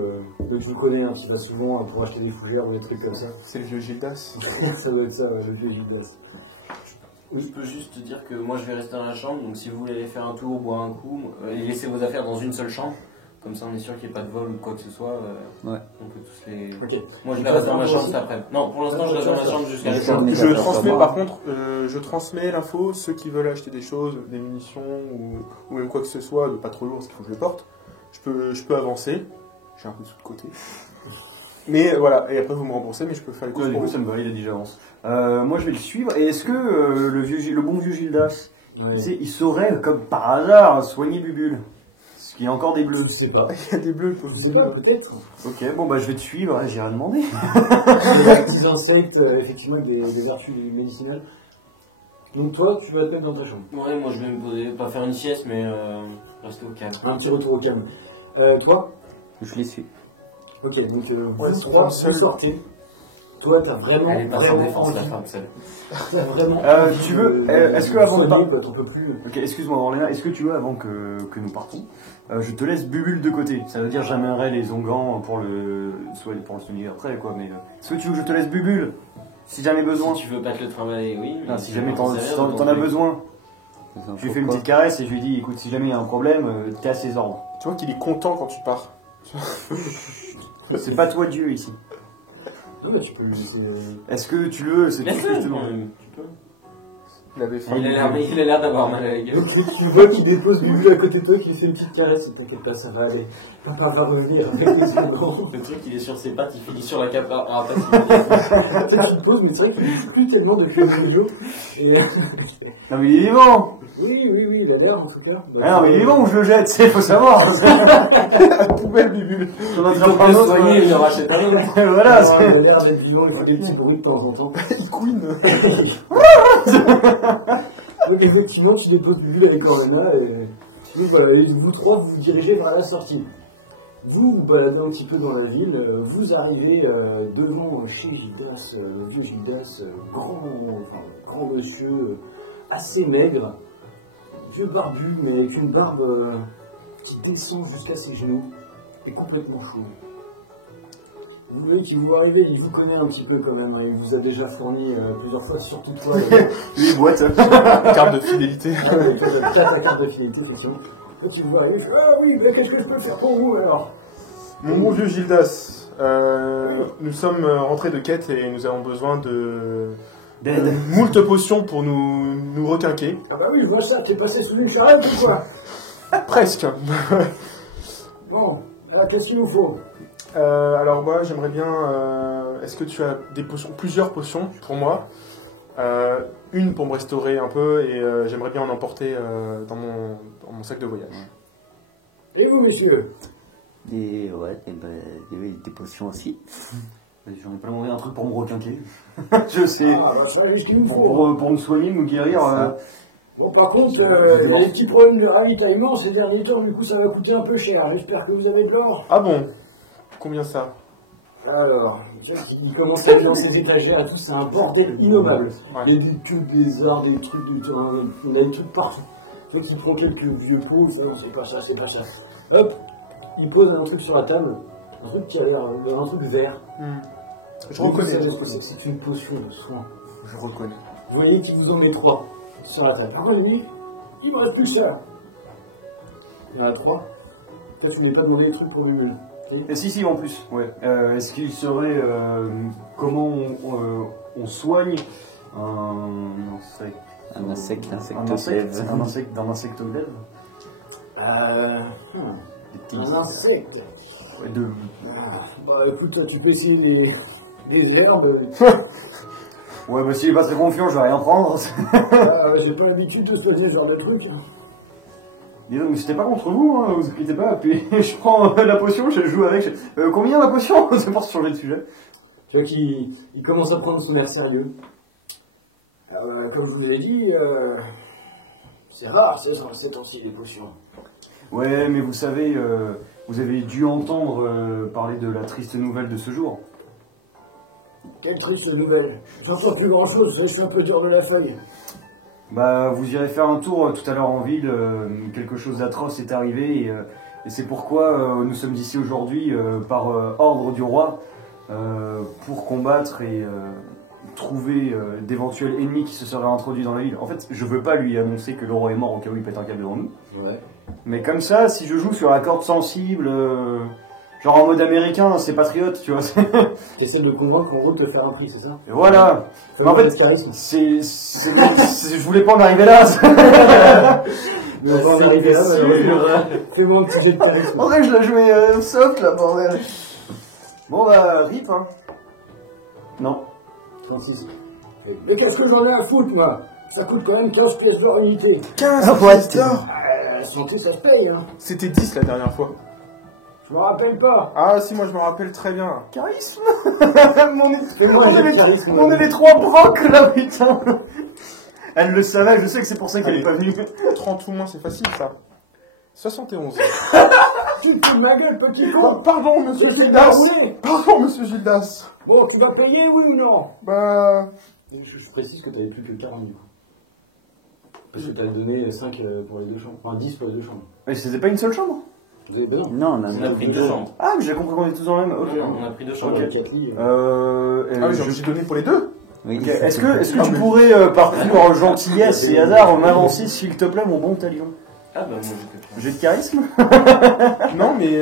que tu connais, hein, qui va souvent pour acheter des fougères ou des trucs comme ça. C'est le vieux Gildas. Ça doit être ça, ouais, le vieux Gildas. Je peux juste te dire que moi je vais rester dans la chambre, donc si vous voulez aller faire un tour, boire un coup, et laisser vos affaires dans une seule chambre, comme ça on est sûr qu'il n'y ait pas de vol ou quoi que ce soit, Ouais. on peut tous les... Ok. Moi je vais rester dans ma chambre cet après. Non, pour l'instant je reste dans ma chambre jusqu'à la chambre. Je transmets par contre, je transmets l'info, ceux qui veulent acheter des choses, des munitions ou même quoi que ce soit, de pas trop lourd, parce qu'il faut que je le porte. Je peux avancer, j'ai un peu de sous de côté. Mais voilà, et après vous me remboursez, mais je peux faire les courses Du pour coup vous. ça me va, il a dit j'avance. Moi je vais le suivre. Et est-ce que le bon vieux Gildas, Ouais. tu sais, il saurait comme par hasard soigner Bubule? Parce qu'il y a encore des bleus. Je sais pas. Il y a des bleus, il faut Je sais pas, peut-être. Ok, bon bah je vais te suivre, hein, j'irai demander. Il y a des petits insectes, effectivement, avec des vertus médicinales. Donc toi, tu vas te mettre dans ta chambre. Ouais, moi je vais me poser, pas faire une sieste, mais rester au calme. Un petit retour au calme. Toi, Je les suis. ok, donc Ouais, vous c'est trois, pas seul. vous sortez. Toi, t'as vraiment, Elle est pas sans vraiment défense la envie. fin de celle. T'as vraiment Tu veux, est-ce que avant de soigner, partir... t'en peux plus. Ok, excuse-moi Orléna, est-ce que tu veux, avant que nous partons, je te laisse Bubule de côté. Ça veut dire j'amènerai les onguents pour le soigner après, quoi, mais... est-ce que tu veux que je te laisse Bubule si jamais besoin? Si tu veux pas te le travailler, oui. mais Non, si jamais t'en sais rien, as besoin. Je lui fais une Pourquoi petite caresse et je lui dis, écoute, si jamais il y a un problème, t'es à ses ordres. Tu vois qu'il est content quand tu pars. C'est pas toi Dieu ici. Non, mais tu peux lui laisser. Est-ce que tu le veux? C'est tout ce que je te Laisse-le, demande. tu peux. Il avait faim. Il a l'air d'avoir mal à la gueule. Donc tu vois qu'il dépose Bubu à côté de toi, qu'il lui fait une petite caresse. T'inquiète pas, ça va aller. Papa va revenir avec les secondes. Le truc, il est sur ses pattes, il finit sur la cape. Ah, pas Tu sais, tu te poses, mais c'est vrai qu'il ne bouge plus tellement depuis un jour. Et... Non mais il est vivant. oui, il a l'air en tout cas. Ah non mais il est vivant ou je le jette, c'est faut savoir. La poubelle, Bubule. On est en Il train de peut prendre soigner, il ne rachète rien. Voilà, Il c'est... a l'air d'être vivant, il fait des petits bruits de temps en temps. Il couine. Donc effectivement, tu déposes Bubu avec Orena et donc, voilà, et vous trois vous dirigez vers la sortie. Vous vous baladez un petit peu dans la ville, vous arrivez devant chez Gildas, le vieux Gildas, grand monsieur, assez maigre, vieux barbu, mais avec une barbe qui descend jusqu'à ses genoux, et complètement chauve. Vous voyez qu'il vous arrive, il vous connaît un petit peu quand même, hein. Il vous a déjà fourni plusieurs fois, surtout toi. Les boîtes. Carte de fidélité. Ah oui, ta carte de fidélité, effectivement. Quand il vous arrive, ah oui, ben, qu'est-ce que je peux faire pour vous alors? Mon bon vieux Gildas, nous sommes rentrés de quête et nous avons besoin de moult potions pour nous requinquer. Ah bah oui, je vois ça, t'es passé sous une charrette ou quoi? Presque. Bon, alors qu'est-ce qu'il nous faut? Alors moi j'aimerais bien, est-ce que tu as des potions, plusieurs potions pour moi, une pour me restaurer un peu et j'aimerais bien en emporter dans mon sac de voyage. Et vous, messieurs? Des potions aussi. J'en ai pas demandé un truc pour me requinquer. Je sais. Ah, bah ça, c'est ce qu'il nous faut. Pour me soigner, me guérir. Bon, par contre, il y a des petits problèmes de ravitaillement ces derniers temps, du coup ça va coûter un peu cher. J'espère que vous avez de l'or. Ah bon? Combien ça? Alors, il commence à dans ses étagères et tout, c'est un bordel innommable. Ouais. Il y a des tubes, des arts, des trucs, on a des trucs partout. Tu vois qu'il prend quelques vieux pots, ça, non, c'est pas ça, c'est pas ça. Hop, il pose un truc sur la table, un truc qui a l'air, un truc vert. Je reconnais. C'est une potion de soin. Je reconnais. Vous voyez qu'il vous en met 3 sur la table. Par contre, il me reste plus ça. Il y en a 3. Toi, tu n'avais pas demandé des trucs pour lui. Et si, en plus. Ouais. Est-ce qu'il serait. Comment on soigne un insecte? Un insecte Un insecte au lèvres? Des petits Un insecte. Ouais, Bah écoute, toi, tu peux essayer des herbes. Ouais, bah s'il est pas très confiant, je vais rien prendre. J'ai pas l'habitude de se donner ce genre de trucs. Dis donc, mais c'était pas contre vous, hein, vous inquiétez pas. Puis je prends la potion, je joue avec. Combien la potion? C'est pour changer de sujet. Tu vois qu'il commence à prendre son air sérieux. Alors, comme je vous l'ai dit, c'est rare, ces temps-ci, les potions. Ouais, mais vous savez, vous avez dû entendre parler de la triste nouvelle de ce jour. Quelle triste nouvelle. J'en sors plus grand-chose, je suis un peu dur de la feuille. Bah, vous irez faire un tour tout à l'heure en ville, quelque chose d'atroce est arrivé, et c'est pourquoi nous sommes ici aujourd'hui par ordre du roi, pour combattre et trouver d'éventuels ennemis qui se seraient introduits dans la ville. En fait, je veux pas lui annoncer que le roi est mort au cas où il pète un câble devant nous. Ouais. Mais comme ça, si je joue sur la corde sensible, genre en mode américain, c'est patriote, tu vois. T'essaies de le convaincre en gros de te faire un prix, c'est ça? Et voilà. Mais en fait, charisme. je voulais pas en arriver là. Mais on va en arriver là, malheureusement. Fais-moi un petit jet de charisme. En vrai, je l'ai joué soft là, bordel. Bon bah, rip, hein. Non. 36. Mais qu'est-ce que j'en ai à foutre, moi? Ça coûte quand même 15 pièces d'or unité. 15 pièces d'or. La santé, ça se paye, hein. C'était 10 la dernière fois. Je me rappelle pas. Ah si, moi je me rappelle très bien. Charisme. Fais-moi un jet de charisme. On est les trois brocs là, putain. Elle le savait, je sais que c'est pour ça qu'elle Allez. est pas venue. 30 ou moins, c'est facile ça. 71. Tu te fous de ma gueule, petit con. Pardon, monsieur J'essaie de Gildas. rouler. Pardon, monsieur Gildas. Bon, tu vas payer, oui ou non? Bah... Je précise que t'avais plus que 40 du coup. Parce que t'avais donné 5 pour les deux chambres. Enfin 10 pour les deux chambres. Mais c'était pas une seule chambre? Vous avez deux? Non, on a On a pris deux chambres. Ah, mais j'ai compris qu'on est tous dans la même. Ok. On a pris deux chambres. Ok, 4 lits. Ah oui, j'ai donné pour les deux. Oui, Ok, ça est-ce fait- que tu pourrais, par pure gentillesse et hasard, m'avancer, s'il te plaît, mon bon talion? Ah bah moi j'étais J'ai de charisme? Non, mais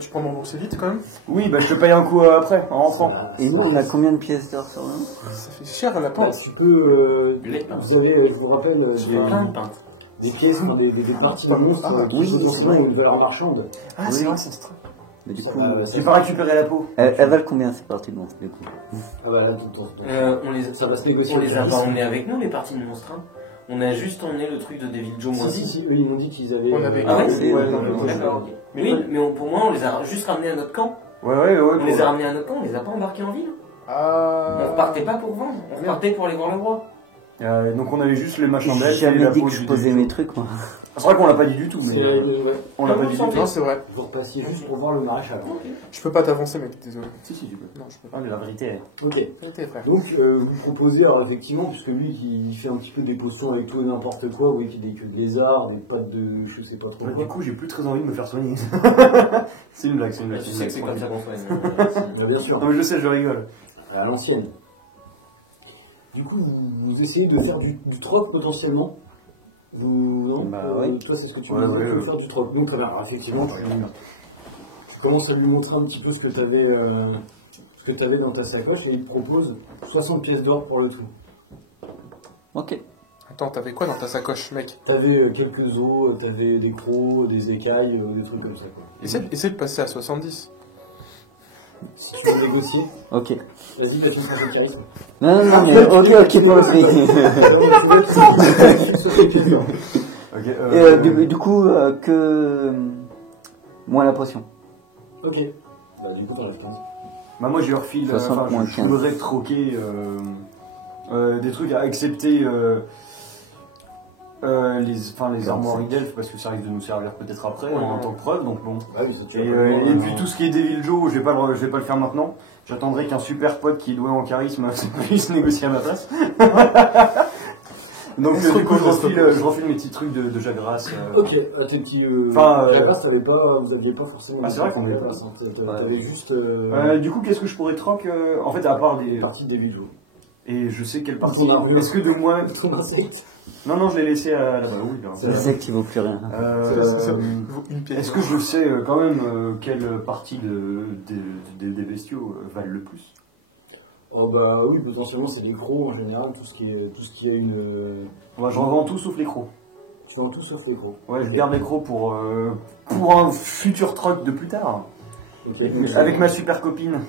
tu prends mon bourse vite quand même. Oui, bah je te paye un coup après, en rentrant. Et nous, on a combien de pièces d'or sur nous? Ça fait cher la Ouais, pente. tu peux. Les pinces. Vous avez, je vous rappelle, plein de pintes. des pièces, enfin, des parties de monstres qui oui, sont c'est souvent vrai. une valeur marchande. Ah, c'est vrai, ça se traite. Mais du Ça, coup, J'ai pas récupéré la peau. elle valent combien ces parties de monstres, du coup? Ah bah, Ça va se négocier. On les a pas emmenés avec nous, les parties de monstres. Hein. On a juste emmené le truc de Devil Joe Si, Moisi. si, eux ils m'ont dit qu'ils avaient. On avait- Ah ouais, c'est- ouais, non, ouais, D'accord, ok. Mais Oui, mais pour moi, on les a juste ramenés à notre camp. Ouais. On les a ramenés à notre camp, on les a pas embarqués en ville. Ah... On repartait pas pour vendre, on repartait pour aller voir le roi. Donc on avait juste les machins J'ai bêtes et jamais la dit peau que je du posais défunt. mes trucs, moi. C'est vrai qu'on l'a pas dit du tout, mais. Ouais. On l'a pas dit du tout. Non, c'est vrai. Vous repassiez juste pour voir le maréchal. Je peux pas t'avancer, mec, désolé. Si, tu peux. Non, je peux Ah, mais la vérité est. Ok. pas. Frère. Donc, vous proposez, alors effectivement, puisque lui, il fait un petit peu des potions avec tout et n'importe quoi, vous voyez qu'il y a des queues de lézard, des pattes de je sais pas trop Du quoi. coup, j'ai plus très envie de me faire soigner. C'est une blague, c'est une blague. Tu sais que c'est comme ça qu'on soigne. Bien sûr, Non, mais je sais, je rigole. à l'ancienne. Du coup, vous essayez de faire du troc potentiellement. Vous, non Bah, ouais. Toi, c'est ce que tu Ouais, veux ouais, ouais. faire du troc. Donc, alors, effectivement, tu commences à lui montrer un petit peu ce que tu avais, dans ta sacoche et il te propose 60 pièces d'or pour le tout. Ok. Attends, t'avais quoi dans ta sacoche, mec? T'avais quelques os, t'avais des crocs, des écailles, des trucs comme ça. Quoi. Essaie de passer à 70. Si tu veux négocier, Ok. vas-y, t'as fait ton charisme. Non, non, mais ok, pour le Ok, du coup, que. Moins la potion. Ok. Bah, du coup, t'enlèves 15. Bah, moi, je leur file. 60 moins Je 15. voudrais troquer des trucs à accepter. Les armoiries d'elfes parce que ça risque de nous servir peut-être après en tant que preuve, donc bon. Ah oui, ça tu Et puis tout ce qui est Devil Joe, je vais pas le faire maintenant. J'attendrai qu'un super pote qui est doué en charisme puisse négocier à ma place. Donc du coup je refile mes petits trucs de Jagras. Ok, à tes petits. Jagras, vous aviez pas forcément. Ah, c'est vrai qu'on avait pas. T'avais juste. Du coup, qu'est-ce que je pourrais troc en fait, à part des parties de Devil Joe. Et je sais quelle partie. Ton armure. Est-ce que de moi. Ton insecte. Non, je l'ai laissé à là-bas, oui. bien. Je sais qu'il vaut plus rien. Une pièce. Est-ce que je sais quand même quelle partie des bestiaux valent le plus? Oh bah oui, potentiellement c'est les crocs en général, tout ce qui a une. Je revends tout sauf les crocs. Tu vends tout sauf les crocs. Ouais, je garde les crocs pour un futur troc de plus tard. Ok. Avec ma super copine.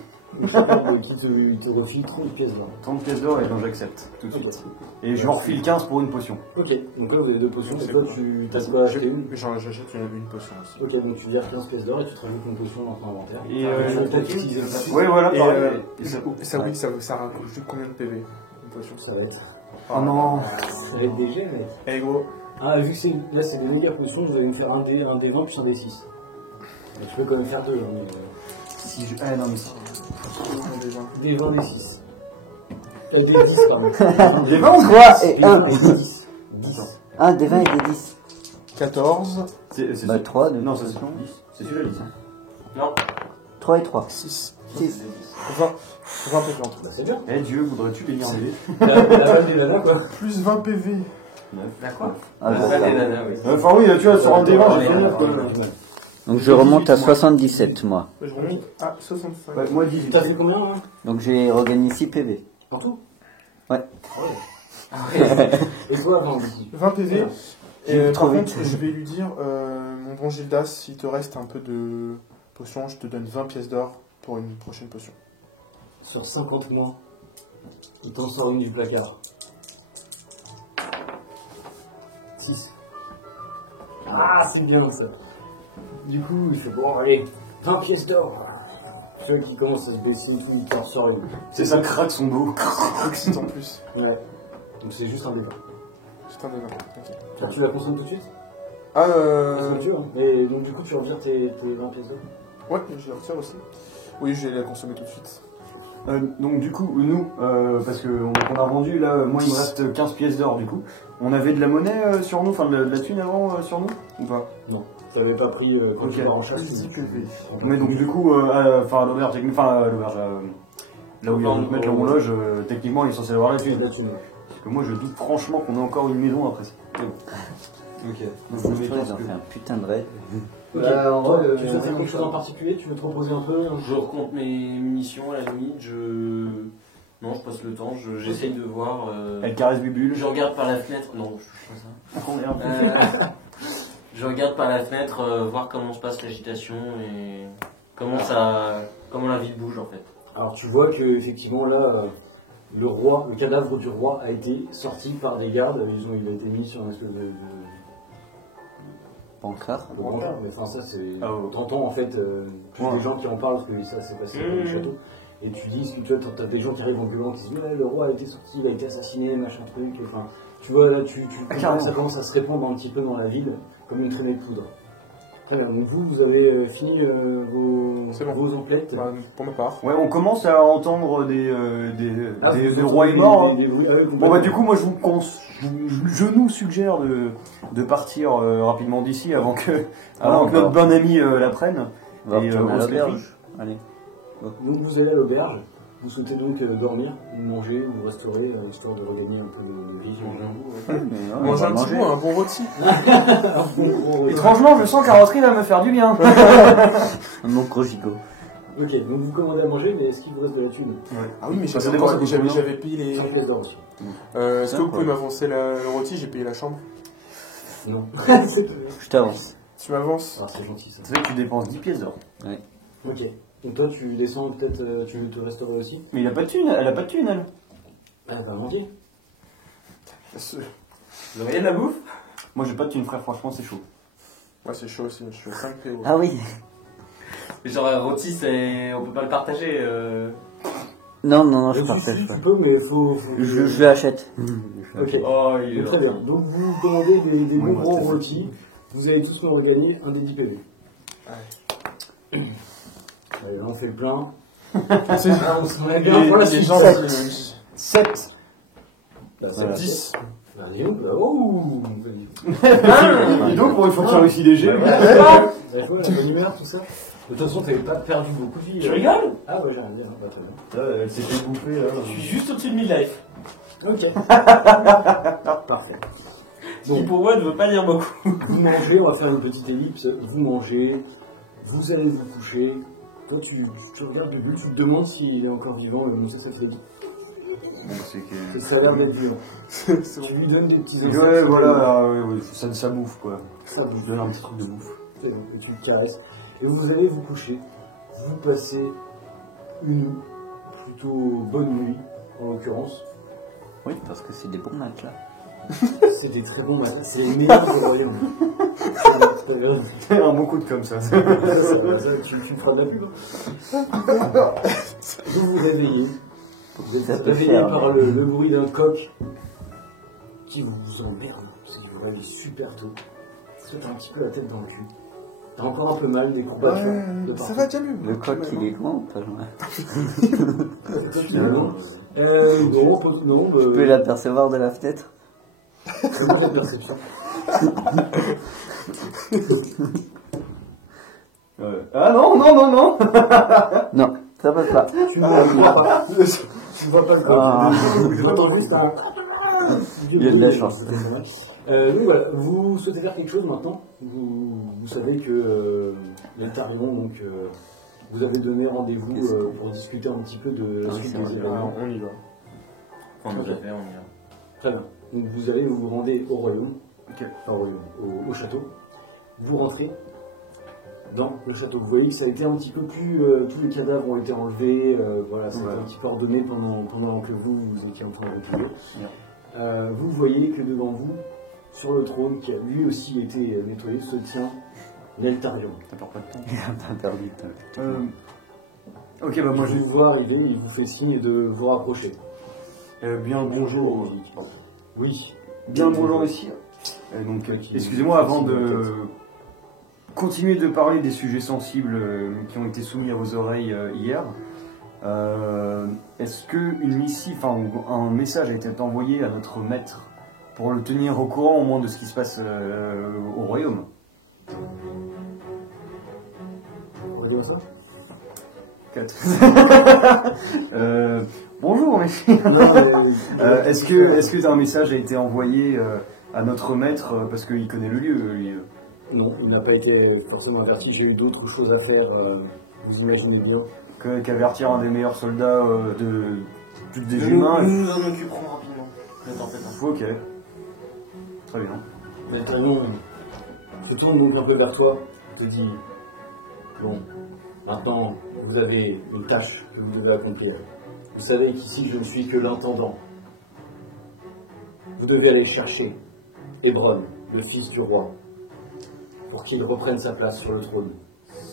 Qui te refile 30 pièces d'or. 30 pièces d'or et donc j'accepte tout de suite. Ok. Et je lui en refile 15 pour une potion. Ok, donc là vous avez 2 potions, et C'est toi cool. tu t'as quoi acheté une. J'achète une potion aussi. Ok, donc tu vires 15 pièces d'or et tu te rajoutes une potion dans ton inventaire. Et, tu vas peut-être utiliser le papier. Ouais, voilà, Et pareil. ça rajoute combien de PV? Une potion. Ça va être. Oh non. Ça va être des jets, mec. Eh gros, Ah, vu que là c'est des méga potions, vous allez me faire un dé 20 puis un dé 6. Donc, tu peux quand même faire 2. Hein, Si je... Ah non, mais si. des 20, des 6. Des 10, pardon. J'ai 20 ou 3 et 1. 10. 1 des 20 et des 10. 14, C'est Bah 3 de Non, toute ça c'est façon. 10. C'est celui-là, 10. Non. 3 et 3. 6, 6. 20 PV en tout. Bah, c'est bien. Eh Dieu, voudrais-tu bénir un bébé? La balle des nanas, quoi. Plus 20 PV. D'accord. Ah, La bon, balle des bah. nanas, oui. Enfin oui, tu vois, sur un D20, Ouais, j'ai fait ouais, 9 quoi. ouais. Donc je remonte à 77 moi. Je remonte à 65. Ouais, moi 18. T'as fait combien là Donc j'ai regagné 6 PV. Partout. Ouais. Et toi, avant 20 PV. J'ai Et trop par vite. contre, je vais lui dire, mon bon Gildas, s'il te reste un peu de potion, je te donne 20 pièces d'or pour une prochaine potion. Sur 50 mois, il t'en sort une du placard. 6. Ah, c'est bien ça. Du coup, il fait bon, allez, 20 pièces d'or. Ceux qui commencent à se baisser et tout, il t'en sort une. C'est ça craque son dos. Excite en plus. Ouais. Donc c'est juste un départ. C'est un débat. Ok. Toi, tu la consommes tout de suite Ah, Et donc du coup, tu revires tes 20 pièces d'or. ouais, je la retire aussi. Oui, je vais la consommer tout de suite. Donc du coup, nous, parce qu'on a vendu, là, moi il me reste 15 pièces d'or du coup. On avait de la monnaie sur nous, enfin de la thune avant sur nous ou pas? Non. T'avais pas pris quand Ok. tu pars en chasse. 10 PV. Mais donc du coup, enfin à l'auberge, là où il y a notre maître, là où on loge, techniquement il est censé avoir la thune. Là-dessus, ouais. Parce que moi je doute franchement qu'on ait encore une maison après ça. Ok. Donc Donc je ils mets ont 15 fait un putain de raid. Ok. En Toi, vrai, tu veux faire quelque chose en particulier? Tu veux te reposer un peu? Je recompte mes munitions à la limite, Non, je passe le temps, j'essaye de voir... Elle caresse Bubule. Je regarde par la fenêtre... Non, je fais pas ça. Oh, merde. Je regarde par la fenêtre, voir comment se passe l'agitation et comment la ville bouge en fait. Alors tu vois que effectivement là, le cadavre du roi a été sorti par des gardes. Il a été mis sur une espèce de Pancart. brancard. Mais enfin ça c'est. Ah ouais. T'entends en fait tous Ouais. les gens qui en parlent parce que ça s'est passé dans le château. Et tu dis que tu vois, t'as des gens qui arrivent en gueulant qui disent mais le roi a été sorti, il a été assassiné, machin truc. Enfin, Tu vois, là, Carrément. ça commence à se répandre un petit peu dans la ville, comme une traînée de poudre. Très bien, donc vous avez fini C'est bon. vos emplettes. Bah, pour ma part. Ouais, on commence à entendre des Vous rois et entendez morts. Hein. des bruits. Ah oui, Bon bah complètement. du coup moi je nous suggère de partir rapidement d'ici avant que notre bon ami la prenne. On va Et, retourner à on se l'auberge. Allez. Donc vous allez à l'auberge, vous souhaitez donc dormir, ou manger, ou restaurer, histoire de regagner un peu de vie. Mais non, Manger on un va petit manger. bout, un bon rôti. Étrangement je sens qu'Arotri va me faire du bien. Un bon gros gigot. Ok, donc vous commandez à manger, mais est-ce qu'il vous reste de la thune? Ah oui, mais Ça j'avais dépend, encore- ça coûte j'avais combien j'avais payé les. 5 pièces d'or aussi. Est-ce que vous Ouais. pouvez m'avancer le rôti? J'ai payé la chambre. Non. Je t'avance. Tu m'avances? Ah, c'est gentil ça. C'est vrai que tu dépenses 10 pièces d'or. Ok. Donc toi tu descends peut-être, tu veux te restaurer aussi? Mais il a pas de thune, elle a pas de thune elle. Ah, t'as menti? Vous avez de la bouffe? Moi j'ai pas de thune frère, franchement c'est chaud. Ouais, c'est chaud aussi, je suis à 5 PO. Ah oui. Genre, rôti, on peut pas le partager. Non, non, non, je Si, partage si, pas. tu peux, mais faut... Je l'achète. Ok. Oh, il est Donc, très bien. Donc vous commandez des bons bah, gros c'est rôtis. Vous allez tous me regagner un des 10 PV. Allez, là, on fait le plein. C'est Ah, on se met bien pour la suite. gens 7. Bah, c'est Voilà. 10. Bah, dis donc, bah, oh. Et donc pour une fois qu'il y a réussi léger. La bonne humeur, tout ça. De toute façon, t'avais pas perdu beaucoup de vie. Tu rigoles? Ah ouais, j'ai rien à dire. Bah, très bien. Elle s'est fait bouffer là. Je suis juste au-dessus de midlife. Ok. Parfait. Ce qui pour moi ne veut pas dire beaucoup. Vous mangez, on va faire une petite ellipse. Vous mangez, vous allez vous coucher. Toi, tu regardes le but, tu te demandes s'il est encore vivant. Le monsieur, ça fait dit. Bon, c'est que... Ça a l'air d'être vivant. C'est Tu lui donnes des petits Ouais, voilà, ouais, ça bouffe quoi. Ça Je donne un petit truc de bouffe. C'est bon, et tu le caresses. Et vous allez vous coucher. Vous passez une plutôt bonne nuit, en l'occurrence. Oui, parce que c'est des bons matchs là. C'est des très bons matins, c'est les meilleurs du royaume. C'est bien. Un bon coup de comme ça. Ça, tu me feras de la pub. Vous vous réveillez. Vous êtes Ça peut réveillé faire, par mais- le bruit d'un coq qui vous emmerde. Parce qu'il vous réveille super tôt. Parce que t'as un petit peu la tête dans le cul. T'as encore un peu mal, des courbatures de ça partout. va déjà mieux. Le coq, il est loin ou pas loin? Non, non, Je peux l'apercevoir de la fenêtre? c'est pas cette perception. Ah non, non, non, non. Non, ça passe pas. Tu ne vois pas. Tu ne vois pas le Ah. coq. Je t'entends juste un... Il y a de la chance. Donc voilà, vous souhaitez faire quelque chose maintenant. Vous savez que les Tarions, donc, vous avez donné rendez-vous pour discuter un petit peu de la Ah oui, suite c'est des vrai. événements. On y va. On nous a fait, on y va. Très bien. Donc vous allez vous rendez au royaume, Ok. enfin, au royaume, au château. Vous rentrez dans le château. Vous voyez que ça a été un petit peu plus... tous les cadavres ont été enlevés. Voilà, c'est un petit peu ordonné pendant que vous étiez en train de reculer. Vous voyez que devant vous, sur le trône, qui a lui aussi été nettoyé, se tient l'Eltarion. T'as peur pas de temps. Il a pas perdu de temps. Ok, bah moi Je j'ai vous vois arriver, il vous fait signe de vous rapprocher. bien le bonjour. Oui. Bien le bonjour ici. Donc, excusez-moi, avant de continuer de parler des sujets sensibles qui ont été soumis à vos oreilles hier, est-ce que une missive, enfin un message a été envoyé à notre maître pour le tenir au courant au moins de ce qui se passe au royaume? On va dire ça 4. Bonjour messieurs. Non, mais, Est-ce que un message a été envoyé à notre maître parce qu'il connaît le lieu lui Non, il n'a pas été forcément averti. J'ai eu d'autres choses à faire, vous imaginez bien. qu'avertir un des meilleurs soldats des humains? Nous nous en occuperons rapidement. Ne t'en fais pas. Ok. Très bien. L'Eltarion se tourne donc un peu vers toi, te dit bon, maintenant vous avez une tâche que vous devez accomplir. Vous savez qu'ici je ne suis que l'intendant. Vous devez aller chercher Hébron, le fils du roi, pour qu'il reprenne sa place sur le trône.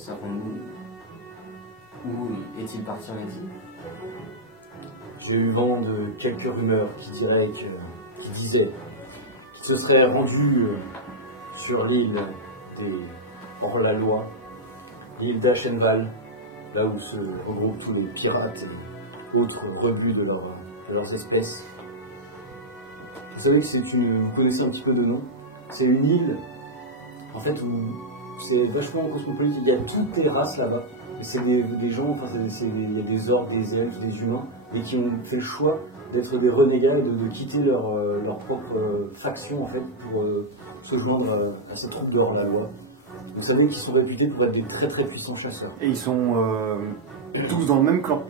Savons-nous où est-il parti en exil? J'ai eu vent de quelques rumeurs qui disaient se serait rendu sur l'île des hors-la-loi, l'île d'Ashenval, là où se regroupent tous les pirates et autres rebuts de leurs espèces. Vous savez que vous connaissez un petit peu de nom. C'est une île, en fait, où c'est vachement cosmopolite. Il y a toutes les races là-bas. C'est des gens, enfin, il y a des orques, des elfes, des humains, et qui ont fait le choix d'être des renégats et de quitter leur propre faction, en fait, pour se joindre à cette troupe de hors-la-loi. Vous savez qu'ils sont réputés pour être des très très puissants chasseurs. Et ils sont tous dans le même clan.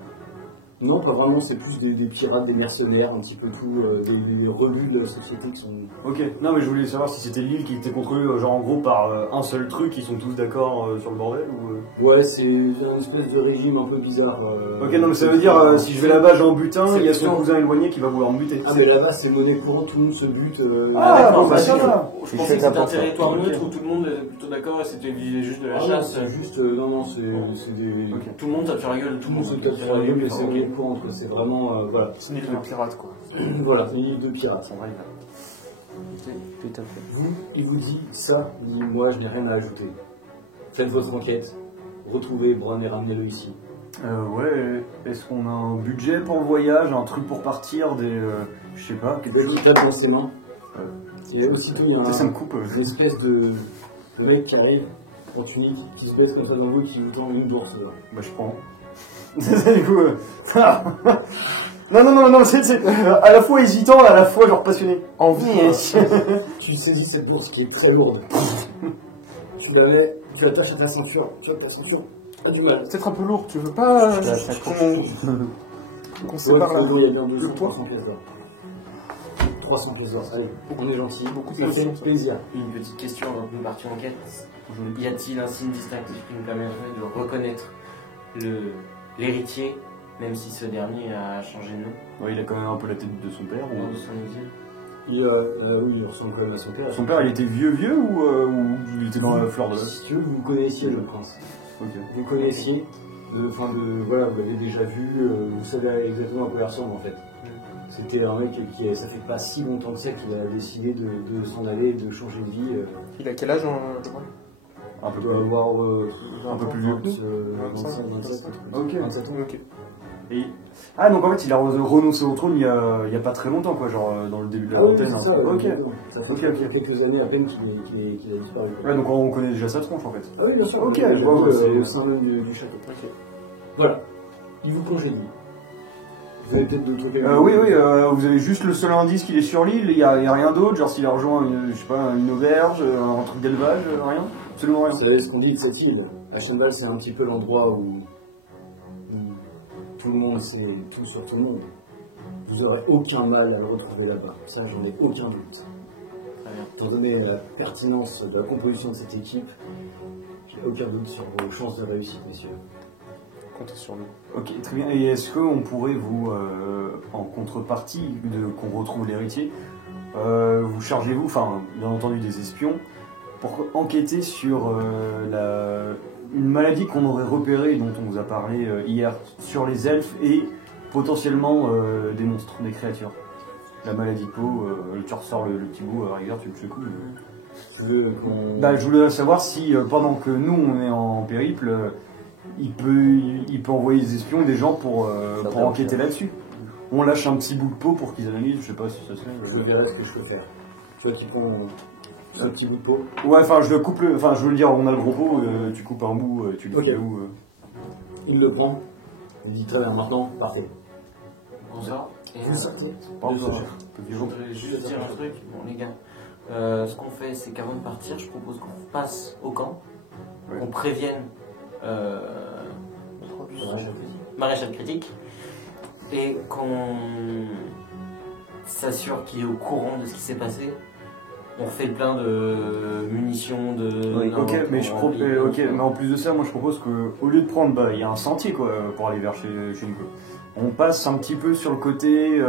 Non, pas vraiment, c'est plus des pirates, des mercenaires, un petit peu tout, des rebuts de la société qui sont... Ok, non mais je voulais savoir si c'était l'île qui était contrôlée, genre en gros par un seul truc, ils sont tous d'accord sur le bordel ou... Ouais, c'est une espèce de régime un peu bizarre. Ok, non mais ça veut dire, si je vais là-bas, j'ai en butin, il y a son cousin éloigné qui va vouloir me buter. Ah mais là-bas c'est monnaie courante, tout le monde se bute. Bon, bah ça va. Je pensais que c'était un territoire neutre où tout le monde était plutôt d'accord et c'était juste de la chasse. C'est juste, non, c'est des... Okay. Tout le monde tape sur la gueule, tout le monde se tape sur la gueule, mais c'est monnaie courante, quoi. C'est vraiment, voilà. C'est une île de pirates, quoi. Voilà, une île de pirates. Tout à fait. Vous, il vous dit ça, il dit moi je n'ai rien à ajouter. Faites votre enquête, retrouvez Bron et ramenez-le ici. Ouais, est-ce qu'on a un budget pour le voyage, un truc pour partir, je sais pas, quelque chose. Il tape dans ses mains. Et aussitôt il y a Ça me coupe. une espèce de mec qui arrive en tunique, qui se baisse comme ça dans vous et qui vous tend une bourse. Bah je prends. Du coup, non, c'est à la fois hésitant et à la fois genre passionné. Envie. Tu saisis cette bourse qui est très lourde. Tu la mets, tu l'attaches à ta ceinture. Tu vois, ta ceinture a du mal. C'est peut-être un peu lourd, tu veux pas qu'on sépare là Il y a bien 200, le poids 300 pièces d'or. 300 pièces d'or, allez, on est gentil. Beaucoup de Ça fait questions, ça. plaisir. Une petite question avant que nous partions en quête. Y a-t-il un signe distinctif qui nous permettrait de reconnaître l'héritier, même si ce dernier a changé de nom? Ouais, il a quand même un peu la tête de son père. Ou de son exil? Oui, il ressemble quand même à son père. Son père, il était vieux ou il était dans la fleur de l'âge? Si tu veux, vous connaissiez le prince. Ok. Vous connaissiez, voilà, vous l'avez déjà vu, vous savez exactement à quoi il ressemble en fait. C'était un mec qui, ça fait pas si longtemps que ça qu'il a décidé de s'en aller, de changer de vie. Il a quel âge, je crois Un peu Il doit plus. avoir Un peu plus vieux que 25, 27, Ok. 27 ans. Ok. Et... Ah, donc en fait, il a renoncé au trône il y a pas très longtemps, quoi, genre dans le début de la vingtaine. c'est ça, Ok. Ça fait Ok. quelques années à peine qu'il a disparu. Ouais, donc on connaît déjà sa tronche en fait. Ah oui, bien sûr. Ok, je je vois, c'est- au sein même du château. Voilà. Il vous congédie. Vous avez peut-être d'autres trucs à Oui, vous avez juste le seul indice qu'il est sur l'île, il y a rien d'autre, genre s'il a rejoint je sais pas, une auberge, un truc d'élevage, rien. Absolument rien. Vous savez ce qu'on dit de cette île. Ashenval, c'est un petit peu l'endroit où tout le monde sait tout sur tout le monde. Vous n'aurez aucun mal à le retrouver là-bas. Ça, j'en ai aucun doute. Très bien. Étant donné la pertinence de la composition de cette équipe, j'ai aucun doute sur vos chances de réussite, messieurs. Comptez sur nous. Ok, très bien. Et est-ce qu'on pourrait vous, en contrepartie qu'on retrouve l'héritier, vous chargez-vous, enfin, bien entendu des espions, pour enquêter sur une maladie qu'on aurait repérée, dont on vous a parlé hier, sur les elfes et potentiellement des monstres, des créatures. La maladie de peau, tu ressors le petit bout, à la rigueur, tu le secoues. Je veux qu'on... Bah, je voulais savoir si, pendant que nous, on est en périple, il peut envoyer des espions, des gens pour enquêter là-dessus. On lâche un petit bout de peau pour qu'ils analysent, je sais pas si ça se fait. Je verrai ce que je peux faire. Tu vois qu'ils prend ce petit bout de peau. Ouais, enfin, je veux le dire, on a le gros pot, tu coupes un bout, tu le Ok. fais où Il le prend. Il dit très bien, maintenant, parfait. On sort. Et Vous sortez. Pas Deux encore. heures. je voudrais juste dire un truc. Bon, les gars, ce qu'on fait, c'est qu'avant de partir, je propose qu'on passe au camp, Ouais. qu'on prévienne Maréchal Critique, et qu'on s'assure qu'il est au courant de ce qui s'est passé. On fait le plein de munitions, de... Oui, Ok, mais mais en plus de ça, moi je propose qu'au lieu de prendre, il y a un sentier quoi pour aller vers chez nous. On passe un petit peu sur le côté,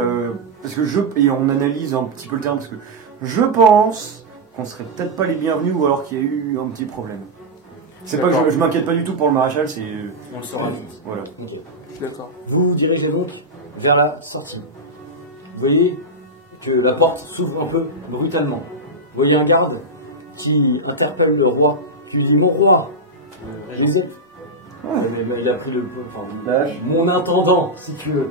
parce que et on analyse un petit peu le terrain, parce que je pense qu'on serait peut-être pas les bienvenus ou alors qu'il y a eu un petit problème. C'est pas que je m'inquiète pas du tout pour le maréchal, c'est On le saura vite. voilà. Ok. Je suis d'accord. Vous vous dirigez donc vers la sortie. Vous voyez que la porte s'ouvre un peu brutalement. voyez un garde qui interpelle le roi, qui lui dit mon roi, vous êtes. Il a pris mon intendant, si tu veux.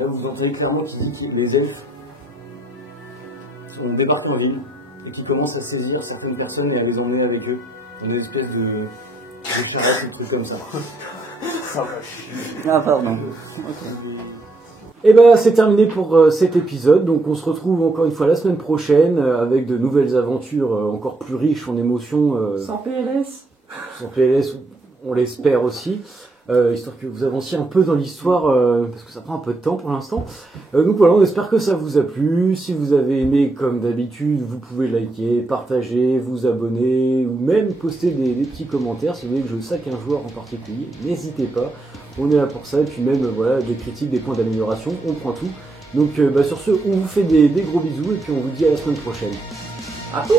Là, vous entendez clairement qu'il dit que les elfes sont débarqués en ville et qui commencent à saisir certaines personnes et à les emmener avec eux dans une espèce de charrette ou de trucs comme ça. Ah, pardon. Et ben c'est terminé pour cet épisode, donc on se retrouve encore une fois la semaine prochaine avec de nouvelles aventures encore plus riches en émotions. Sans PLS. Sans PLS, on l'espère aussi. Histoire que vous avanciez un peu dans l'histoire, parce que ça prend un peu de temps pour l'instant. Donc voilà, on espère que ça vous a plu. Si vous avez aimé, comme d'habitude, vous pouvez liker, partager, vous abonner, ou même poster des petits commentaires. Si vous voulez que je saque un joueur en particulier, n'hésitez pas. On est là pour ça, et puis même voilà, des critiques, des points d'amélioration, on prend tout. Donc sur ce, on vous fait des gros bisous, et puis on vous dit à la semaine prochaine. À tous.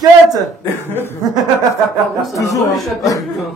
Cut. Toujours échappé, putain.